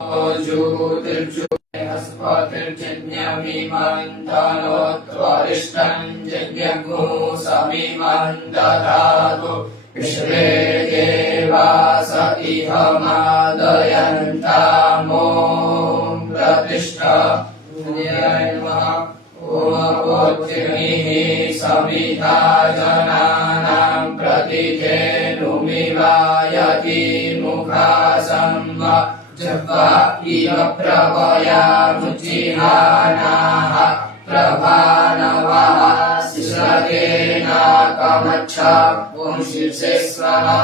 ज्योतिर्ज्योतिर्हस्पतिर्जन्यमिमन्तनोत्वरिष्टं यज्ञगो समिमन्तधातु विश्वे देवास इह मादयन्तामो प्रतिष्ठा ओमोच्चिनिः समिधा जनानां प्रतिधेनुमिवायति मुखासंव जपा इव प्रभयामुचिहानाः प्रभानवः शिश्रतेनाकमच्छा ॐ शीर्षे स्वाहा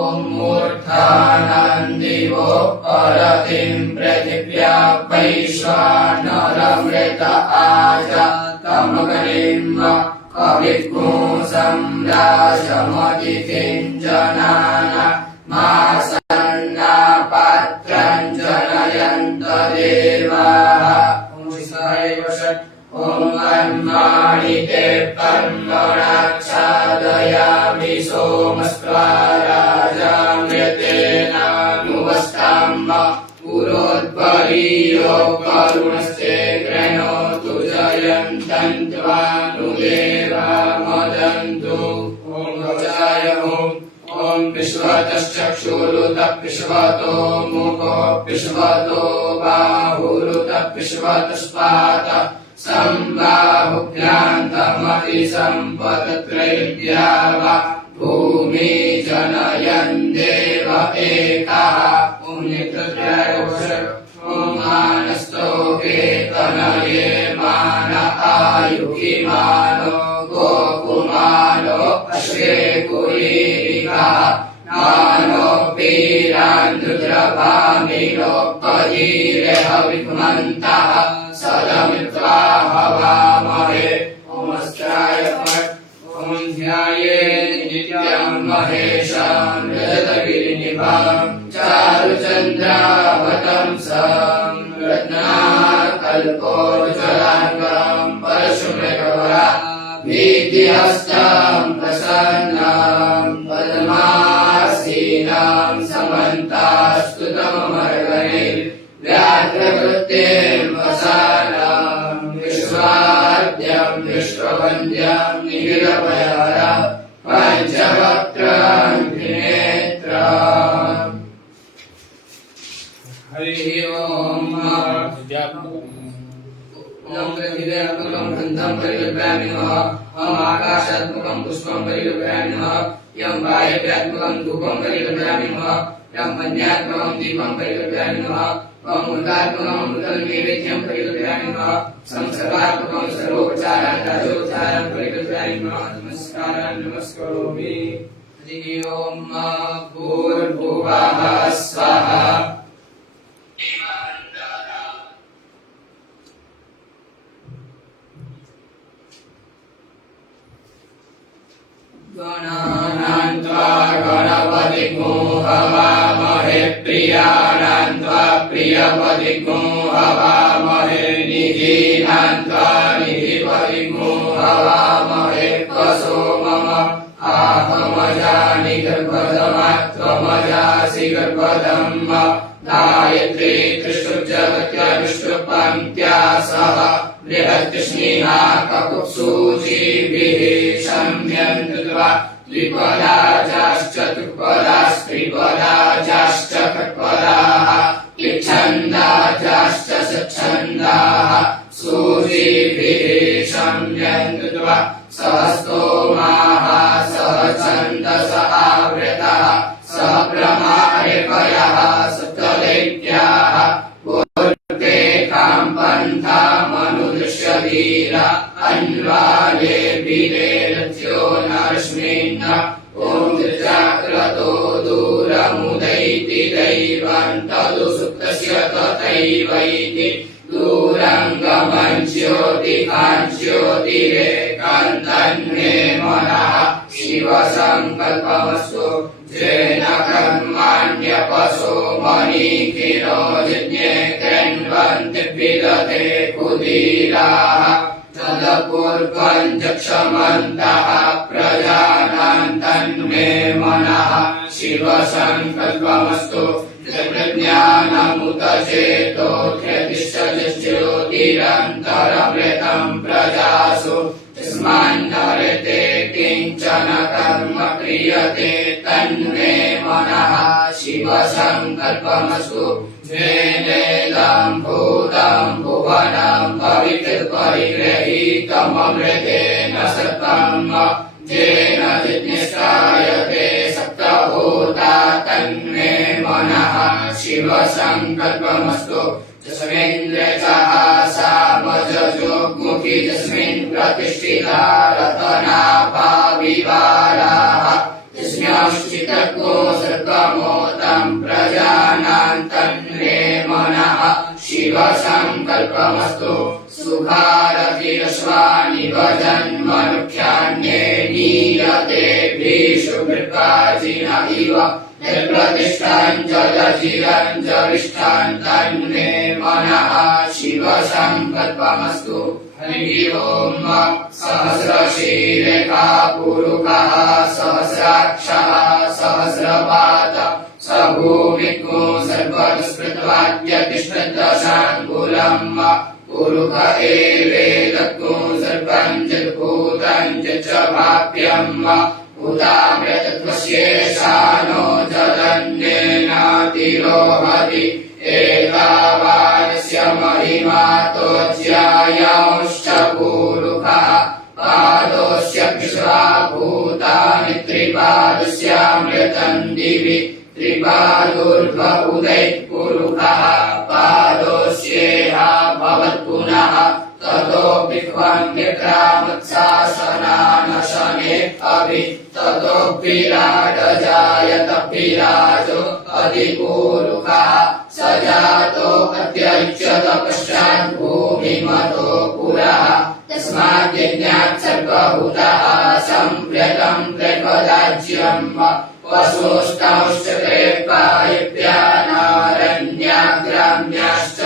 ॐ मूर्धानन्दिवो परतिं पृथिव्या वैश्वानरमृत आजातमग्निं कविगुंसं राजमदितिं जनाना मासन्ना पात्रं जनयन्त देवाः ॐ कर्माणि ते कर्मणाच्छादयामि सोमस्त्वा राजामृतेनानुवस्ताम् पुरोद्बरीयो करुणस्ते गृह्णोतु जयन्तन्त्वानुदेवा मदन्तु ॐ गजाय ॐ विश्वतश्चक्षुरुतः विश्वतो मुखो विश्वतो बाहुरुतः विश्वतस्पातः संबाहुभ्यान्तमपि सम्पदत्रय्या वा भूमि जनयन् देव एकः ॐ मानस्तो वेतनये मान आयुहि मानो गोकुमानो अश्वे कुलीरिकः नानो पीरान्द्रुद्रभामिनो पहीरेह विद्मन्तः सदमित्वा हवामहे ॐ अस्त्राय फट् ॐ ध्याये नित्यं महेशं रजतगिरिनिभां चारुचन्द्रावतंसं रत्नाकल्पोज्ज्वलाङ्गं परशुमृगवरा भीतिहस्तं प्रसन्नं पद्मासीनं समन्तास्तुतमर्गणैः व्याघ्रवृत्तिं वसानं विश्वाद्यं विश्ववन्द्यं निखिलभयहरं पञ्चवक्त्रं त्रिनेत्रम् हरिः ॐ पृथिव्यात्मकं गन्धं परिकल्पयामि नमः ॐ आकाशात्मकं पुष्पं परिकल्पयामि नमः यं वायव्यात्मकं धूपं परिकल्पयामि नमः यं अग्न्यात्मकं दीपं परिकल्पयामि नमः ॐ मूर्धात्मकं मृतनैवेद्यं परिकल्पयामि नमः संसर्गात्मकं सर्वोपचारान् राजोपचारान् परिकल्पयामि नमः नमस्कारान् नमस्करोमि हरिः ॐ भूर्भुवः स्वः गणानां त्वा गणपतिं हवामहे प्रियाणां त्वा प्रियपतिं हवामहे निधीनां त्वा निधिपतिं हवामहे वसो मम आहमजानि गर्भधमात्वमजासि गर्भधम् गायत्री त्रिष्टुजगत्या विष्णुपङ्क्त्या सह बृहत्कृष्णिहा ककुत्सूचिभिः शम्यन्त्वा द्विपदाश्चतुष्पदास्त्रिपदाश्च षट्पदाः इच्छन्दाश्च सच्छन्दाः सूचिभिः शम्यन्त्वा सहस्तोमाः सह छन्दस आवृतः सह प्रमारिपयः सप्तदैत्याः पन्थामनुदृश्यधीर अन्वाले वीरेरथ्यो नरश्मिन् ॐ जाग्रतो दूरमुदैति दैवं तदु सुप्तस्य तथैवैति दूरं गमन् ज्योतिकाञ्ज्योतिरेकान्तन्मे मनः शिवसङ्कल्पमस्तु जेन कर्माण्यपशो मनीखिनो यज्ञे कृण्वन्ति विदधे कुदीराः तदपूर्वं जक्षमन्तः प्रजानां तन्मे मनः शिवसङ्कल्पमस्तु प्रज्ञानमुत चेतो ध्यतिश्च ज्योतिरन्तरमृतं प्रजासु तस्मान्नरते किञ्चन कर्म क्रियते तन्मे मनः शिवसङ्कल्पमस्तु येनेदं भूतं भुवनं भवितुर्परिगृहीतममृतेन सतम् येन जिज्ञास्यते सप्तभूता तन्मे मनः शिवसङ्कल्पमस्तु तस्मिन्द्रचः सामजोग्मुखी तस्मिन् प्रतिष्ठिता रतनाभाविवाराः तस्मिंश्चित्तको सर्वमोतं प्रजानां तन्मे मनः शिवसङ्कल्पमस्तु सुखारतिरश्वानिव जन्मनुख्यान्ये नीयते भीषु वृकाजिन इव प्रतिष्ठाञ्जलजिरञ्जलिष्ठान् तन्मे मनः शिवसङ्कल्पमस्तु हरिः ओम् सहस्रशीर्षः पुरुषः सहस्राक्षः सहस्रपाद स भूमिको सर्वस्मृत्वाद्यतिष्ठदशाङ्गुलम् पुरुष एवेदको सर्वं जगभूतं च भाव्यम् उदामृतत्वस्येषानो जलन्येनातिरोहति एतावानस्य महिमातो ज्यायांश्च पुरुषः पादोऽस्य विश्वाभूतानि त्रिपादस्यामृतं दिवि त्रिपादोर्भूतैः पादोऽस्येह भवत्पुनः ततो विक्रामत्सासनानशने अभि ततो विराट जायत विराजो अधिपूरुषः स जातो अत्यच्युत पश्चात् भूमिमतो पुरः तस्मात् यज्ञात् सर्वभूतः सम्प्र्यतं त्रिपदाज्यम् वसुष्टांश्च त्रेपायप्यानारण्याग्राम्याश्च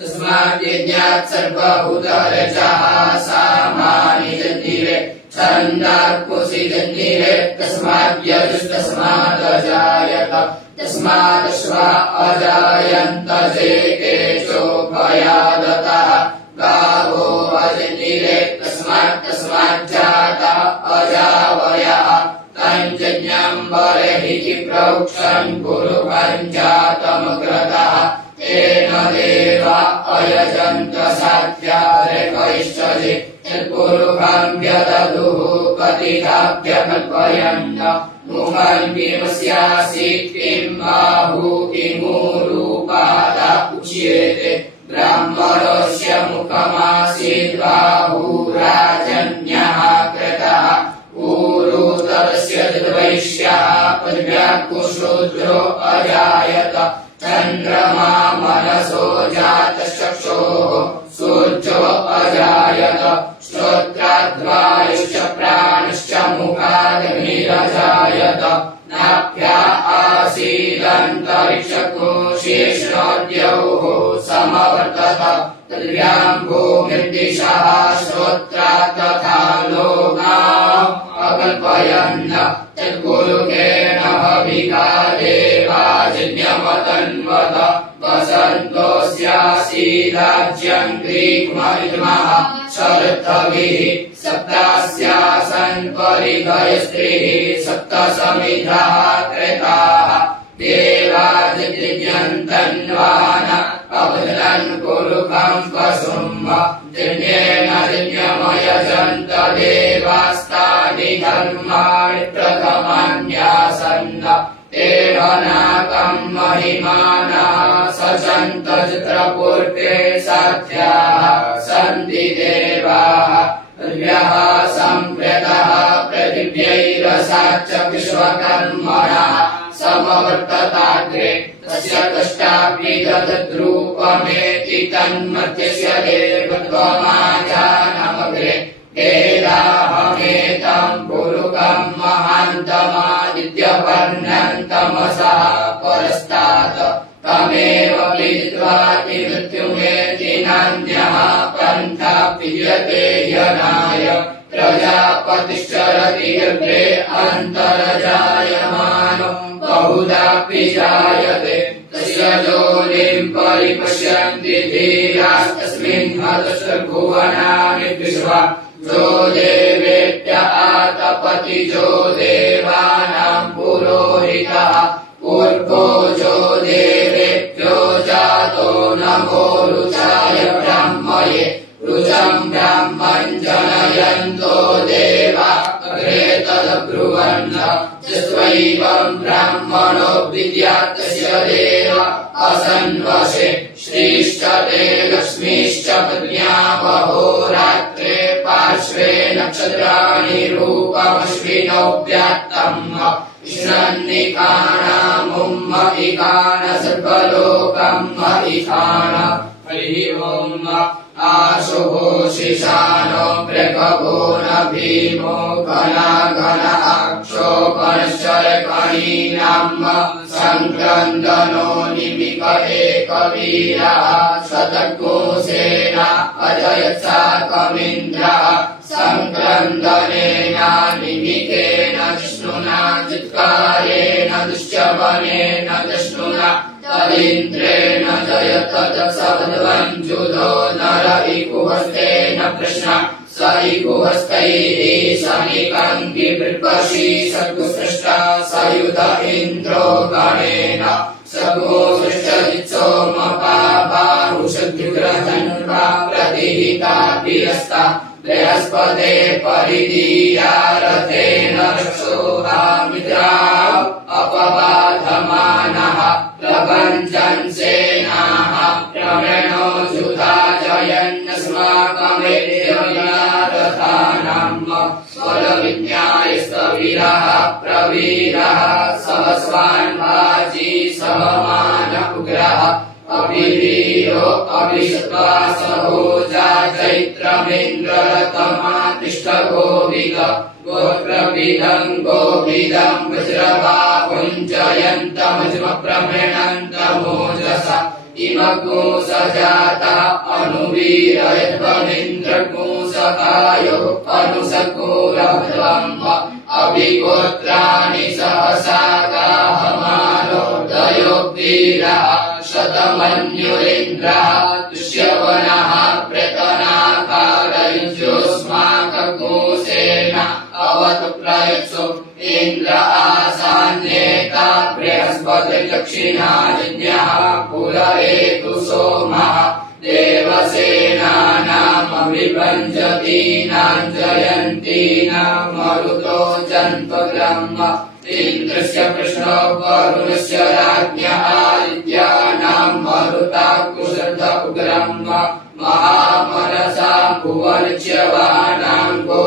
तस्मात् यज्ञात् सर्वभूतरजः सामानि जन्निरे छन्दार्कुसि जन्निरे तस्मात् यजुस्तस्मादजायत तस्मादश्वा अजायन्त जे केशोभयादतः गावो अजन्निरे तस्माज्जाता अजावयः तञ्जज्ञम् बर्हिः प्रोक्षन् कुरुवन् जातमग्रतः तेन देवा अयजन्त साध्यारेकैश्च यत्पुरुषं व्यदधुः पतिताभ्यकल्पयन् मुखं किमस्यासीत् किं बाहु किमुरूपादा उच्येते ब्राह्मणस्य मुखमासीत् बाहुराजन्यः कृतः ऊरुतरस्य वैश्यः पद्म्याकुशूद्रो अजायत चन्द्रमा मनसो जातचक्षुः सूर्यो अजायत श्रोत्राद्वायुश्च प्राणश्च मुखादग्निरजायत नाभ्या आसीदन्तरिक्षकोशेषद्योः समवर्तत तद्भ्यां भूमिर्दिशः श्रोत्रात् तथा लोका अकल्पयन् तद्गुरुकेण हविका देवाजन्यमतन्वत वसन्तोऽस्यासीदाज्यं ग्रीक्मः शरद्धविः सप्तास्यासन् परिगयस्त्रिः सप्तसमिधाः कृताः देवादित्यन्तन्वान अवदन् कुरुकं वसुम् दिव्येन दिव्यमयजन्त देवास्तानि धर्माणि प्रथमान्यासन् तेन नाकं महिमानः सचन्त चित्रपूर्वे साध्याः सन्ति देवाः दिव्यः सम्प्रेतः पृथिव्यैरसाच्च विश्वकर्मणः समवर्तताग्रे तस्य कष्टाभ्यदद्रूपमेति तन्मध्यस्य देवत्वमाजानमग्रे वेदाहमेतं पुरुकं महान्तमादित्यवर्णं तमसः परस्तात् तमेव विदित्वा मृत्युमेति नान्यः पन्था विद्यते यनाय प्रजापतिश्चरति यज्ञे अन्तर्जायमानो बहुधापि जायते तस्य योनिं परिपश्यन्ति धीरास्तस्मिन् हतश्चर्भुवनानि विश्वा जो देवेत्य आतपति जो देवानां पुरोहितः पूर्वो जो देवेभ्यो जातो नमो रुचाय ब्रह्मये रुचं ब्रह्मं जनयन्तो देवा अग्रे तद्ब्रुवन् स्वैवं ब्राह्मणो विद्यात् तस्य देव असन्वशे श्रीश्च ते लक्ष्मीश्च पत्न्या वहोरात्रे पार्श्वे नक्षत्राणि रूपमश्विनौ व्यात्तम् इष्णन्निकाणामुम्म इकान सर्वलोकम् इकान हरिः ओम् आशुभोषिषानो प्रगभो न भीमो घनाघनाक्षोपणशरकणीनाम् सङ्क्रन्दनो निमिक एकवीरः शतकोशेन अजयत्साकमिन्द्रः सङ्क्रन्दनेन निमिकेन विष्णुना चित्कारेण दुश्चवनेन विष्णुना तदिन्द्रेण जयतदसवद्वञ्जुलो नर इकुहस्तेन कृष्ण स इकुहस्तैः शनिकङ्कि विपशी सकुसृष्टा सयुत इन्द्रो गणेन सगो सृष्टजित्सोमपाबाहुषद्युग्रधन्वा प्रतिहिता वीरस्ता बृहस्पते परिदीयारथेन रक्षोहामिद्रा अपबाधमानः प्रपञ्चन्सेनाः क्रमेणो जुधा जयन्नस्माकमेरथानाम् स्वरविज्ञायस्तवीरः प्रवीरः सहस्वान्वाजी सहमान उग्रः अभिवीरो अभिषत्वा सहोजा चैत्रमिन्द्रतमा तिष्ठगोविद गोत्रविदं गोविदं वज्रबाहुञ्जयन्तमजुमप्रमेणन्तमोजसा इमकुसजाता अनुवीरयध्वमिन्द्रकुसकायो अनुसकुरभ्रम् अभिगोत्राणि सहसा गाहमानोदयो वीरः शतमन्युरिन्द्रः दुष्यवनः प्रतनाकारयुज्योऽस्माककोशेन अवतु प्रयत्सु इन्द्र आसान्येता बृहस्पतिर्दक्षिणायज्ञः पुररेतु सोमः देवसेनानामभिभञ्जतीनां जयन्तीनां मरुतो जन्त्वब्रह्म इन्द्रस्य कृष्णो वरुणस्य राज्ञः आदित्यानां मरुताकुशर्ध उग्रम् महामनसा भुवनच्यवानां गो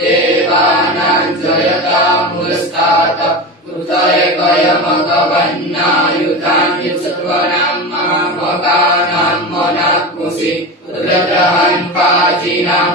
देवानां जयतामुस्तात् कृतयकयमगवन्नायुधान्युसत्वनां महामकानां मनात्मुसि रुद्रहन् पाजिनां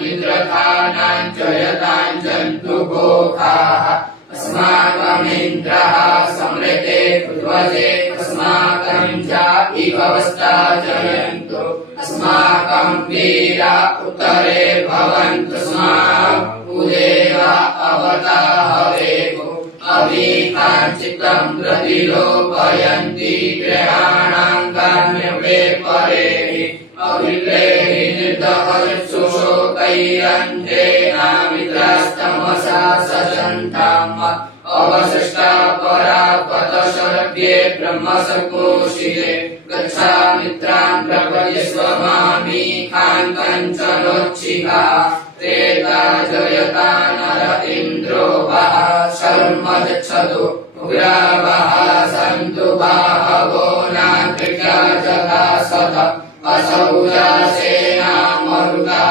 निद्रथानां जयतां जन्तुगोखाः अस्माकमिन्द्रः समृते कृध्वजे अस्माकं जातिभवस्ता जयन्तु अस्माकं वीरा उत्तरे भवन्तु स्माकुदेवा अवताहवेगो अभिकाञ्चितं प्रतिलोपयन्ति ग्रहाणाङ्गान्यवे परेहि अभिलेहि निर्दहर्षु शोकैरन्धेनामित्रास्तमसा सजन्ताम् अवशिष्टा परापतशरभ्ये ब्रह्मसकोशिरे गच्छामित्रान् प्रपयस्व मामीखान् कञ्चनोच्छिहा त्रेता जयता नर इन्द्रो वः शर्म गच्छतु उग्रावः सन्तु बाहवो नात्रिका जगासत असौजासेना मरुता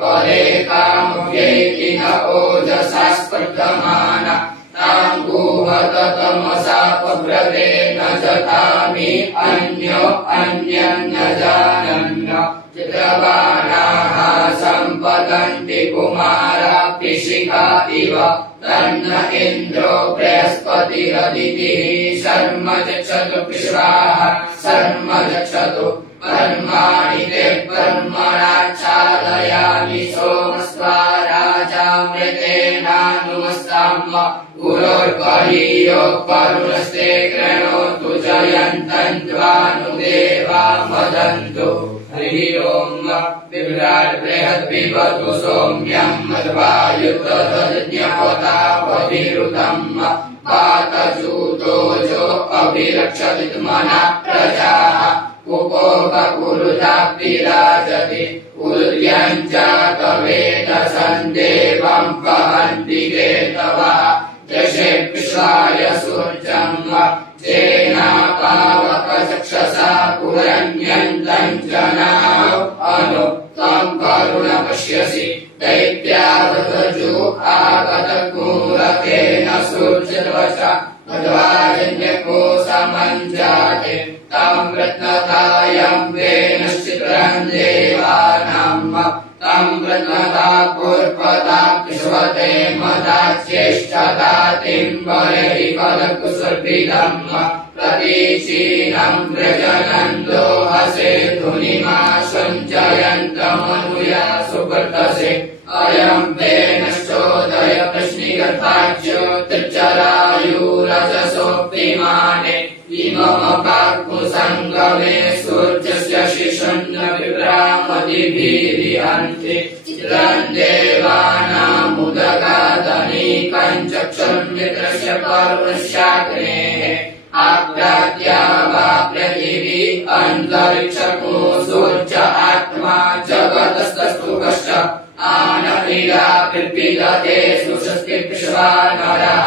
परेकामुख्यैति न ओजसा स्पर्धमाना ताङ्गुहत तमसा पभ्रते न जतामि अन्यो अन्यं न जानन् चित्रबाणाः सम्पतन्ति कुमारा पिशिका इव तन्न इन्द्रो बृहस्पतिरदितिः शर्म गच्छतु विश्वाः शर्म गच्छतु कर्माणि ते कर्मणाच्छादयामि सोमस्त्वा राजामृतेनानुमस्ताम् गुरोर्व परियो वरुणस्ते कृणोतु जयन्तन्त्वानुदेवा मदन्तु हरिः ओम् विभ्राट् बृहद्विवतु सौम्यं मध्वायुतदज्ञपदावभिरुतम् पातचूतोजो अभिरक्षतिर्मनः प्रजाः कुपोपकुरुता विराजति उल्यं जातवेदसं देवं वहन्ति केतवा यशे विश्वाय सूर्यं जेनापावकचक्षसा पुरन्यन्तं जनाः अनु त्वं करुण पश्यसि दैत्यावतजो आगतकूलकेन सूर्यध्वजा मध्वाजन्यकोशमञ्जाते तं रत्नतायं वेनश्चित्रं देवानां तं रत्नता पूर्वता विश्वते मदाच्येष्टदातिं वरहि फलकुसुर्भिदं प्रतीचीनं व्रजनन्दो हसे धुनिमा सञ्चयन्तमनुया सुकृतसे अयं वेनश्चोदय प्रश्निगताज्योतिर्चरायुरजसोऽप्तिमाने इममपाकुसङ्गमे सूर्यस्य शिशुन्न विभ्रामदिभिरिहन्ति चित्रं देवानामुदगादनीकं चक्षुर्मित्रस्य पर्वस्याग्नेः आप्रात्या वा पृथिवी अन्तरिक्षको सूर्य आत्मा जगतस्तस्तु कश्च आनविदा पिपीदते सुषस्ति विश्वानरः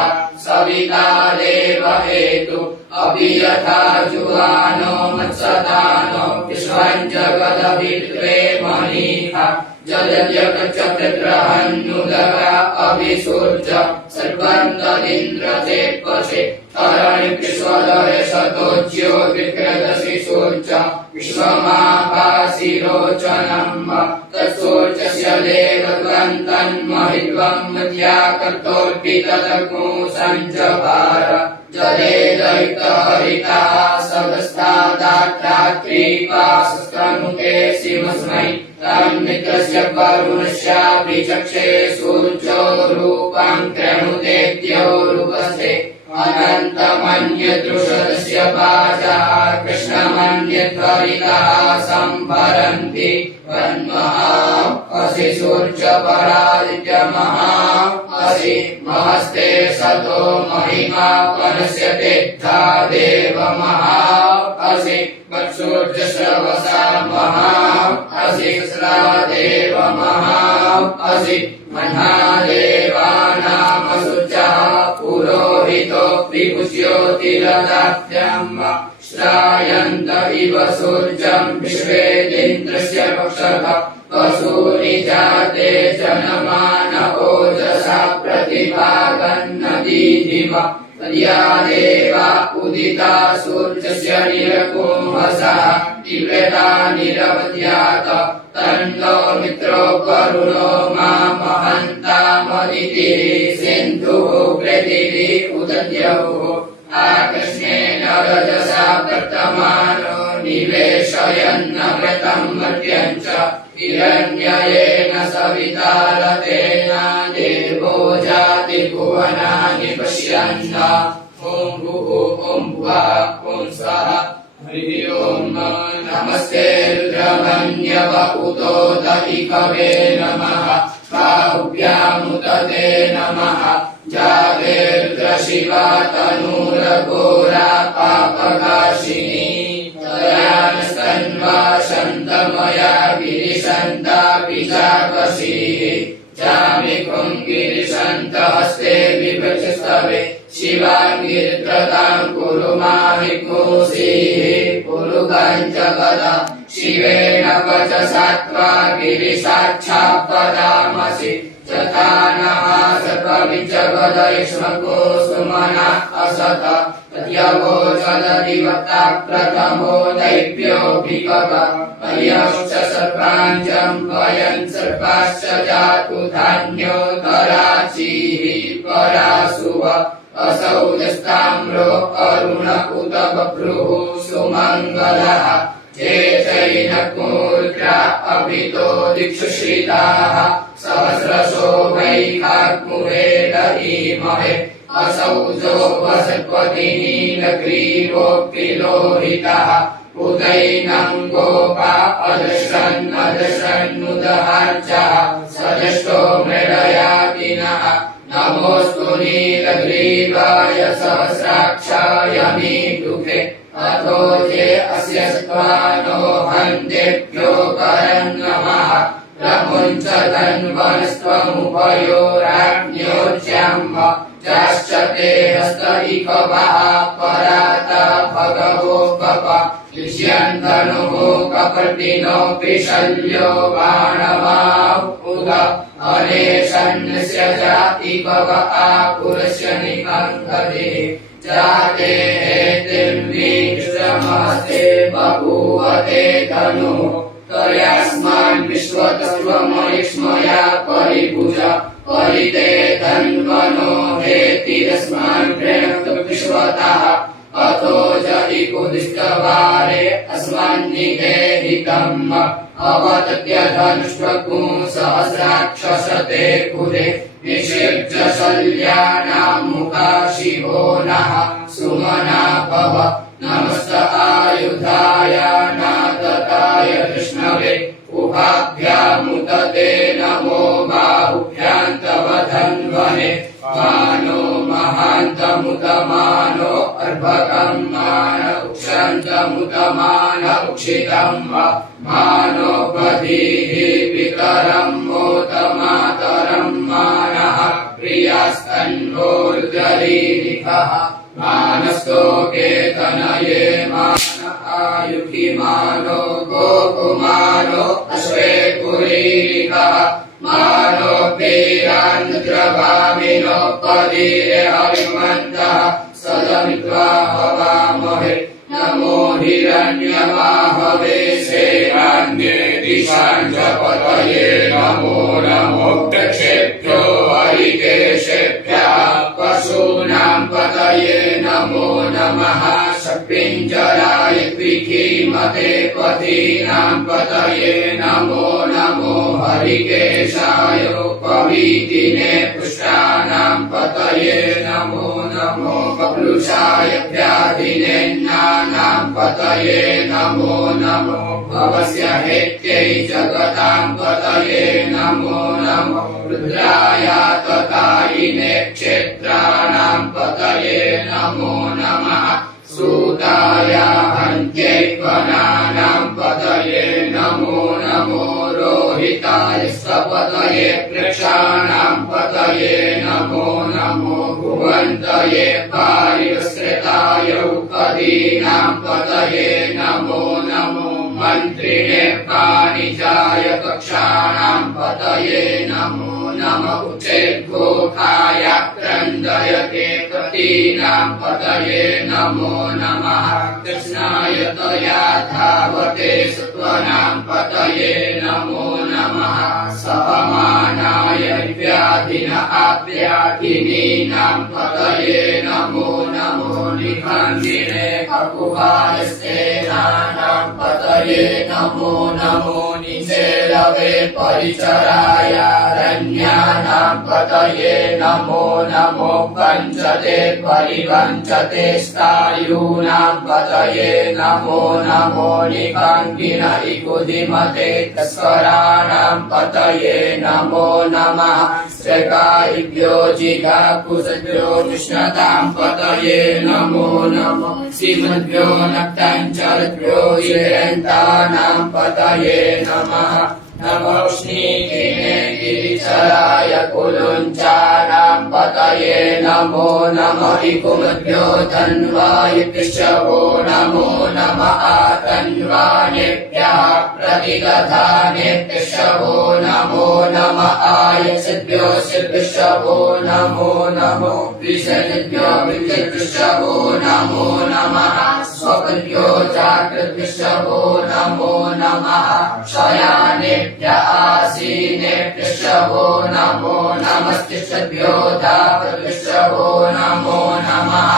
सविता देव हेतु अभियथा जुवानो मत्सदानो विश्वं जगदभिद्वे मनीः जलद्यगच्छत्रहन्नुदगा अभिसूर्य सर्वं तदिन्द्र चेत्पशे तरणि विश्वदरे शतोज्यो विक्रदसि सूर्य विश्वमाभासिरोचनम् तत्सूर्यस्य देवत्वं तन्महित्वं मध्याकर्तोऽर्पिततको सञ्जभार जले दैत्यहरितः सदस्तादात्रात्रिपाशस्तमुखे शिवस्मै तन्मित्रस्य वरुणस्याभिचक्षे सूर्यो रूपं कृणुतेत्यो रूपस्थे अनन्तमन्यदृशदस्य वाचाः कृष्णमन्यद्वरितः सम्भरन्ति वन्महा असि सूर्यपरादित्यमहा असि महस्ते सतो महिमा वनस्यते धा देव महा असि वत्सूर्यश्रवसा महा असि देव महा असि मन्हादेवानामसुचः पुरोहितो विभुज्योतिरदाभ्यम् श्रायन्त इव सूर्यं विश्वेदिन्द्रस्य पक्षतः वसूनि जाते जनमान ओजसा प्रतिभागन्नदीनिव या देवा उदिता सूर्यस्य निरकुंभसः तीव्रता निरवध्यात तन्नो मित्रो वरुणो मामहन्तामदिति सिन्धुः पृथिवी उदद्यौः आकृष्णेन रजसा वर्तमानो निवेशयन्न व्रतं मर्त्यं च हिरण्ययेन सविता रतेन देवो जाति भुवनानि पश्यन्न ॐ भुः ॐ भुवः ॐ स्वः हरिः ओम् नमस्ते रुद्रमन्यव उतो दधिकवे नमः बाहुभ्यामुदते नमः जाते रुद्रशिवा तनूरघोरा पापकाशिनी तयानस्तन्वा शन्तमया गिरिशन्तापि चाकशीः जामिकुं गिरिशन्तहस्ते विभजस्तवे शिवाङ्गिर्त्रतां कुरु माहिकोऽसीः कुरु पञ्चपदा शिवेन वचसा त्वा गिरिसाक्षात्पदामसि तथा नः सर्वविजगदयष्मको सुमना असत तद्यवो जलदिवक्ता प्रथमो दैव्योऽभिगत अयश्च सर्पाञ्चं वयं सर्पाश्च जातु धान्योदराचिः परासुव असौ यस्ताम्रो अरुण उत बभ्रुः सुमङ्गलः ये चैनकूर्ग्रा अभितो दिक्षुश्रिताः सहस्रशो वैखाग्मुवे दधीमहे असौजो वसत्वति नीलग्रीवोऽपि लोहितः उदैनं गोपा अदशन्नुदहार्चः सदष्टो मृडयातिनः नमोऽस्तु नीलग्रीवाय सहस्राक्षाय मीडुके अथो जे अस्य स्वानो हन्तेभ्यो करन्नमः प्रमुञ्च धन्वनस्त्वमुभयोराज्ञोच्यम्ब चाश्च ते हस्त इकवः पराता भगवो कप विष्यन्तनुः कपर्दिनोऽपि शल्यो बाणवाहुद अनेशन्यस्य जातिकव आकुलस्य निकन्दते जाते हेतिर्विश्रमस्ते बभूवते धनुः तयास्मान् विश्वतस्त्वमयिष्मया परिभुज परिते धन्वनो हेतिरस्मान् प्रेणत विश्वतः अथो च इकुदिष्टवारे अस्मान्निगेहितम् अवतत्य धनुष्वकु सहस्राक्षसते कुरे निषिर्ज शल्यानां मुखा शिवो नः सुमना भव नमस्त आयुधाय नादताय कृष्णवे उभाभ्यामुदते नमो बाहुभ्यां तव धन्वने मानो महान्तमुदमानो अर्भकं मान उक्षन्तमुदमान उक्षितं मानो बधीः पितरं मोदमातरं मानः प्रियास्तन्वोर्जरीरिकः मानस्तोके तनये मान आयुखि मानो गोकुमानो अश्वे पुरीरिकः मानो वीरान्द्रभामिनो पदीरे हविमन्तः सदमित्वा हवामहे नमो हिरण्यमाहवे सेनान्ये दिशाञ्च पतये नमो नमो दक्षेभ्यो हरिकेशेभ्यः पशूनां पतये नमो नमः षट्पिञ्जराय द्विखीमते पथीनां पतये नमो नमो हरिकेशाय पवीतिने पुष्टानां पतये नमो नमो कप्लुषाय व्याधिनेन्नानां पतये नमो नमो भवस्य हेत्यै जगतां पतये नमो नमो रुद्राय तथायिने क्षेत्राणां पतये नमो नमः सूताय हन्त्यै वनानां पतये नमो नमो रोहिताय सपतये वृक्षाणां पतये नमो नमो भुवन्तये पारिवस्त्रताय उक्कदीनां पतये नमो नमो मन्त्रिणे पाणिजाय कक्षाणां पतये नमो नमः उच्चैर्घोषाय क्रन्दयते प्रतीनां पतये नमो नमः कृष्णाय तया धावते सत्त्वानां पतये नमो नमः सहमानाय व्याधिन आव्याधिनीनां पतये नमो नमो निखण्डिने ककुभारस्तेनानां पतये नमो नमो निचेलवे परिचराय रण्यानां पतये नमो नमो वञ्चते परिवञ्चते स्थायूनां पतये नमो नमो निकाङ्गिन इकुधिमते तस्कराणां पतये नमो नमः श्रेकायिभ्यो जिघाकुशभ्यो विष्णतां पतये नमो नमो श्रीमद्भ्यो नक्ताञ्चलभ्यो ईरेन्तानां पतये नमः नमो श्रीगिने गिरिचराय कुलुञ्चानां पतये नमो नमः इकुमभ्यो धन्वाय कृशवो नमो नमः आतन्वानेभ्यः प्रतिदधानेभ्यशवो नमो नमः आयसेभ्यो शिवशवो नमो नमो विषयभ्यो विजयशवो नमो नमः स्वपद्यो जागृतशवो नमो नमः शयानेभ्य आसीनेभ्यशवो नमो नमस्तिष्ठभ्यो धातृभ्यो नमो नमः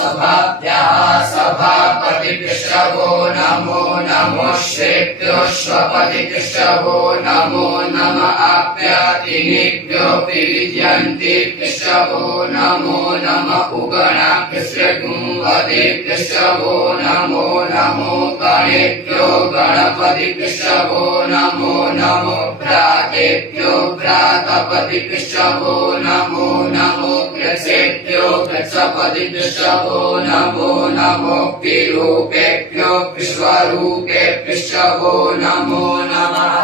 सभाभ्यः सभापतिभ्यश्च वो नमो नमः श्रेभ्यो स्वपतिभ्यश्च वो नमो नमः आप्यातिनेभ्यो विविद्यन्तेभ्यश्च वो नमो नमः उगणाभ्यश्च गुंवदेभ्यश्च वो नमो नमो गणेभ्यो गणपतिभ्यश्च वो नमो नमो भ्रातेभ्यो भ्रातपतिभ्यश्च वो नमो नमो ग्रसेभ्यो ग्रसपतिभ्यश्च वो नमो नमो विरूपेभ्यो विश्वरूपेभ्यश्च वो नमो नमः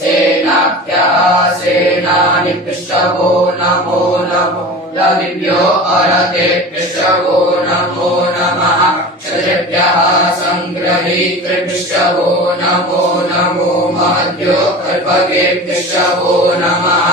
सेनाभ्यः सेनानिभ्यश्च वो नमो नमो रविभ्यो अरतेभ्यश्च वो नमो नमः क्षत्रेभ्यः सङ्ग्रहीतृभ्यश्च वो नमो नमो महद्भ्यो कल्पकेभ्यश्च वो नमः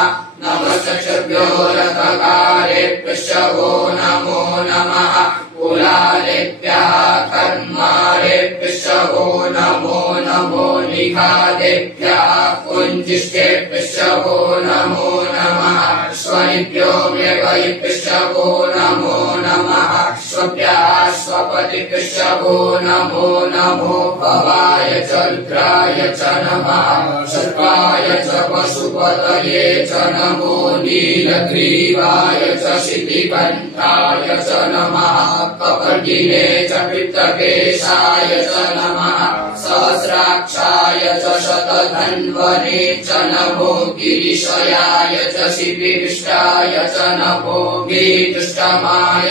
नमश्चक्षुभ्यो रथकारेभ्यश्च वो नमो नमः कुलालेभ्यः कर्मारेभ्यश्च वो नमो नमो निखादेभ्यः कुञ्जिष्ठेभ्यश्च वो नमो नमः स्वनिभ्यो व्यवयिभ्यश्च वो नमो नमः स्वभ्यः स्वपतिभ्यश्च वो नमो नमो भवाय च रुद्राय च नमः सर्वाय च पशुपतये च नमो नीलग्रीवाय च शितिकण्ठाय च नमः कपर्दिने च पित्तकेशाय च नमः सहस्राक्षाय च शतधन्वने च नमो गिरिशयाय च शिबिविष्टाय च नमो गिरिदुष्टमाय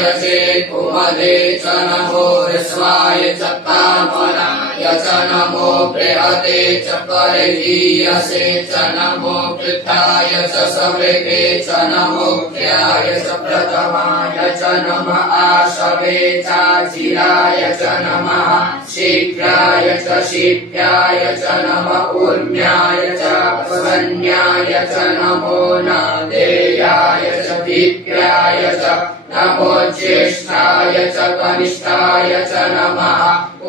कुमदे च नमो ह्रस्वाय च कामनाय च नमो बृहते च परजीयसे च नमो कृताय च संवृते च नमो ख्याय च प्रथमाय च नमः आशवे चाचिराय च नमः शीघ्राय च शीघ्राय च नमः ऊर्म्याय च प्रसन्याय च नमो नादेयाय च दीप्याय च नमो ज्येष्ठाय च कनिष्ठाय च नमः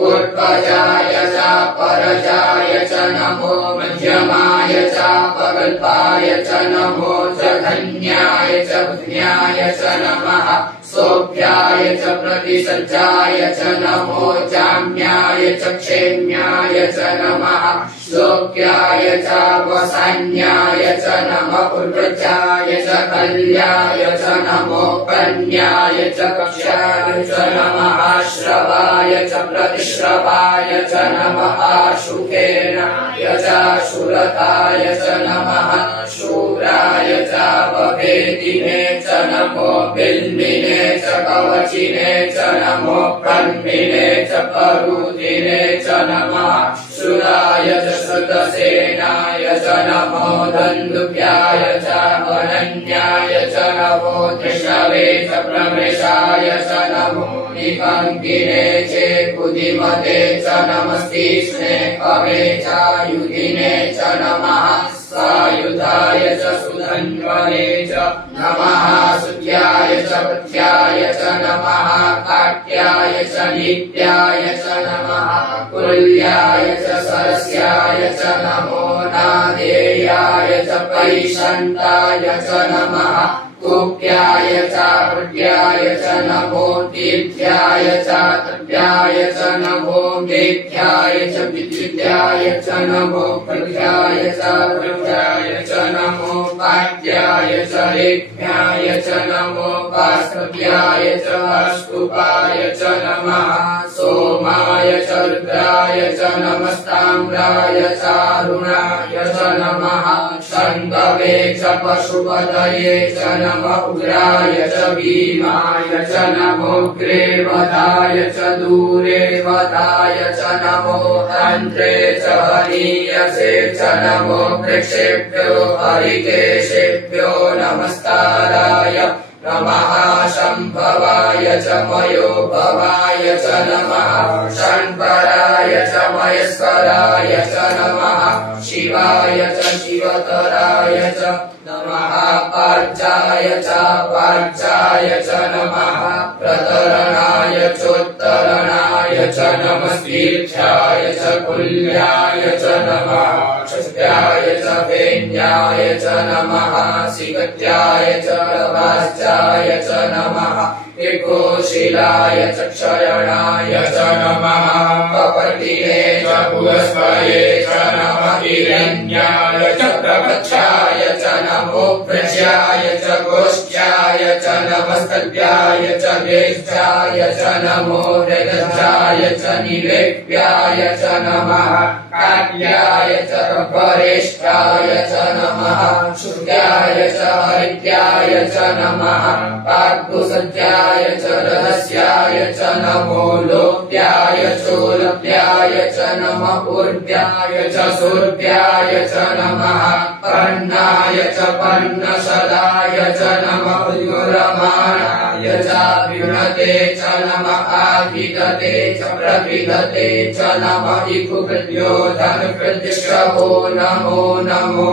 ऊर्ध्वजाय च परजाय च नमो मध्यमाय च प्रगल्भाय च नमो जघन्याय च बुद्ध्याय च नमः सोभ्याय च प्रतिसज्जाय च नमो जाम्याय च क्षेम्याय च नमः श्लोक्याय च वसान्याय च नमः पूर्वजाय च कल्याय च नमो कन्याय च कक्ष्याय च नमः श्रवाय च प्रतिश्रवाय च नमः शुकेनाय च शुरताय च नमः शूराय च वभेदिने च नमो बिल्मिने च कवचिने च नमो कर्मिणे च करुदिने च नमः शुराय च श्रुतसेनाय च नमो धन्दुभ्याय च वनन्याय च नमो त्रिशवे च प्रमृषाय च नमो निकङ्किने च बुद्धिमते च नमस्तीक्ष्णे कवे च युधिने च नमः सायुधाय च सुधन्वने च नमः सुत्याय च पथ्याय च नमः काट्याय च नित्याय च नमः कुल्याय च सरस्याय च नमो नादेयाय च पैशन्ताय च नमः गोप्याय च प्रज्ञाय च नमो तीर्थ्याय च तप्याय च नमो मेघ्याय च विद्युत्याय च नमो प्रज्ञाय च प्रज्ञाय च नमो पाट्याय च रेख्याय च नमो काष्ठप्याय च स्तूपाय च नमः सोमाय च रुद्राय च नमस्ताम्राय च अरुणाय च नमः शङ्भवे च पशुपतये च नमः उग्राय च भीमाय च नमो ग्रेवधाय च दूरेवधाय च नमो तन्त्रे च हनीयसे च नमो वृक्षेभ्यो हरिकेशेभ्यो नमस्काराय नमः शम्भवाय च मयोभवाय च नमः षण्पराय च महेश्वराय च नमः शिवाय च शिवतराय च नमः पार्चाय च पार्चाय च नमः प्रतरणाय चोत्तरणाय च नमस्तीर्थ्याय च कुल्याय च नमः क्षत्याय च वेण्याय च नमः सिकत्याय च प्रभास्याय च नमः त्रिकोशिलाय च क्षयणाय च नमः कपर्दिने च पुरस्पये च नमः हिरण्याय च प्रपक्षाय च नमो प्रज्याय च गोष्ठ्याय च नमस्तव्याय च वेष्ठाय च नमो रजजाय च निवेप्याय च नमः काट्याय च वरेष्ठाय च नमः शुद्ध्याय च हरित्याय च नमः पार्थुसज्जाय च रहस्याय च नमो लोप्याय चोलप्याय च नमः ऊर्ध्याय च सूर्ध्याय च नमः पर्णाय च पर्णशलाय च नमः उद्युरमाणाय च विनते च नमः आविदते च प्रविदते च नमः इकुकृत्यो धनकृत्यशो नमो नमो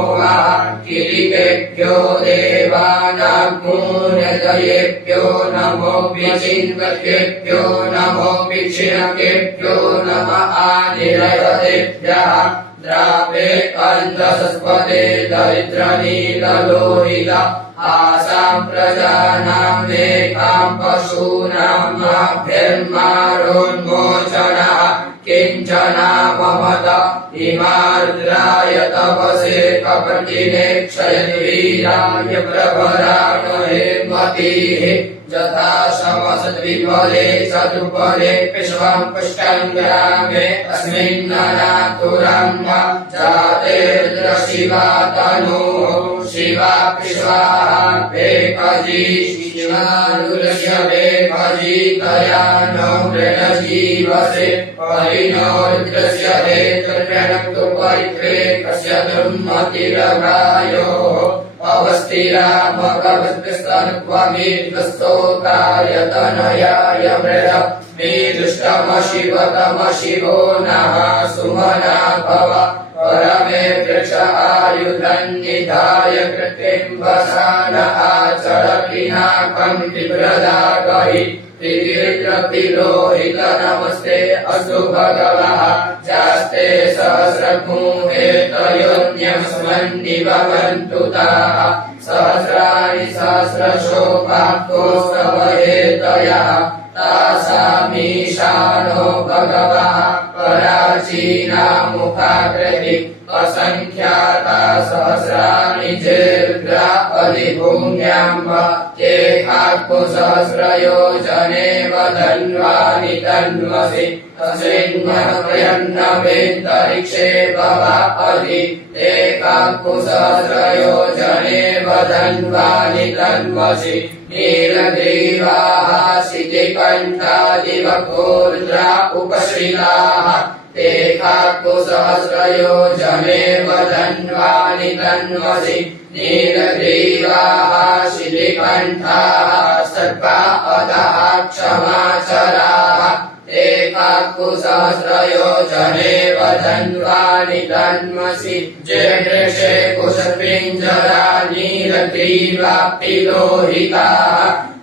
किरीटेभ्यो देवानाग्मूर्धयेभ्यो नमो विचिन्वकेभ्यो नमो विचिनकेभ्यो नमः आनिरयतेभ्यः द्रावे कंदसस्पते दरिद्रनीललोहित आसां प्रजानां नेकां पशूनां माभ्यर्मारोन्मोचनः किञ्चना ममत इमार्द्राय तपसे कपर्दिने क्षयनिवीराय प्रभराणहे मतिः यथा समसद्विपदे चतुपदे विश्वं पुष्टङ्ग्रामे अस्मिन्ननातुरं जाते रुद्रशिवा तनोः शिवा विश्वाहा भेकजी शिवारुलस्य भेकजी तया नो वृणजीवसे परिणो रुद्रस्य भेतृप्रणक्तु परित्रे कस्य दुर्मतिरगायोः अवस्थिरा मगवस्तनुक्वमीर्दस्तोकाय तनयाय मृड मे दुष्टमशिवतम शिवो नः सुमना भव परमे वृक्ष आयुधन्निधाय कृत्रिं वसान आचर पिनाकं बिभ्रदागहि त्रिविक्रतिलोहित नमस्ते अस्तु भगवः जास्ते सहस्रभूमे तयोन्यस्मन्निभवन्तु ताः सहस्राणि सहस्रशो पार्थोस्तवहेतयः तासामीशानो भगवः पराचीना मुखाकृति असंख्याता सहस्राणि चेर्द्रा अधिभूम्यां ते सहस्रयोजने वधन्वानि तन्वसि तस्मिन्मह्यन्नवेन्तरिक्षे भव अधि ते सहस्रयोजने वधन्वानि तन्वसि नीलग्रीवाः शितिकण्ठादिवकोर्द्रा उपश्रिताः ते सहस्रयोजने वधन्वानि तन्वसि नीलग्रीवाः शितिकण्ठाः सर्पा अधः क्षमाचराः ते सहस्रयोजने वधन्वानि तन्वसि जयवृषे कुशपिञ्जरा नीलग्रीवाप्तिलोहिताः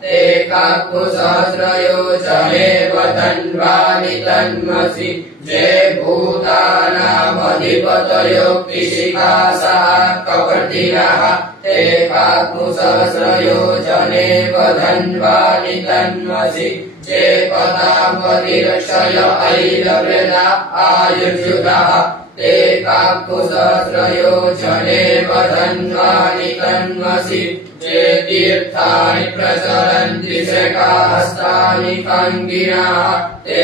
ते सहस्रयोजने वधन्वानि तन्वसि जय भूतानामधिपतयो कृषिकासः कपर्दिनः ते सहस्रयोजने वधन्वानि तन्वसि जय पदाम्पतिरक्षय ऐलवृदा आयुर्युधः ते सहस्रयोजने वधन्वानि तन्वसि जे तीर्थानि प्रचलन्ति शकाहस्तानि कङ्गिनः ते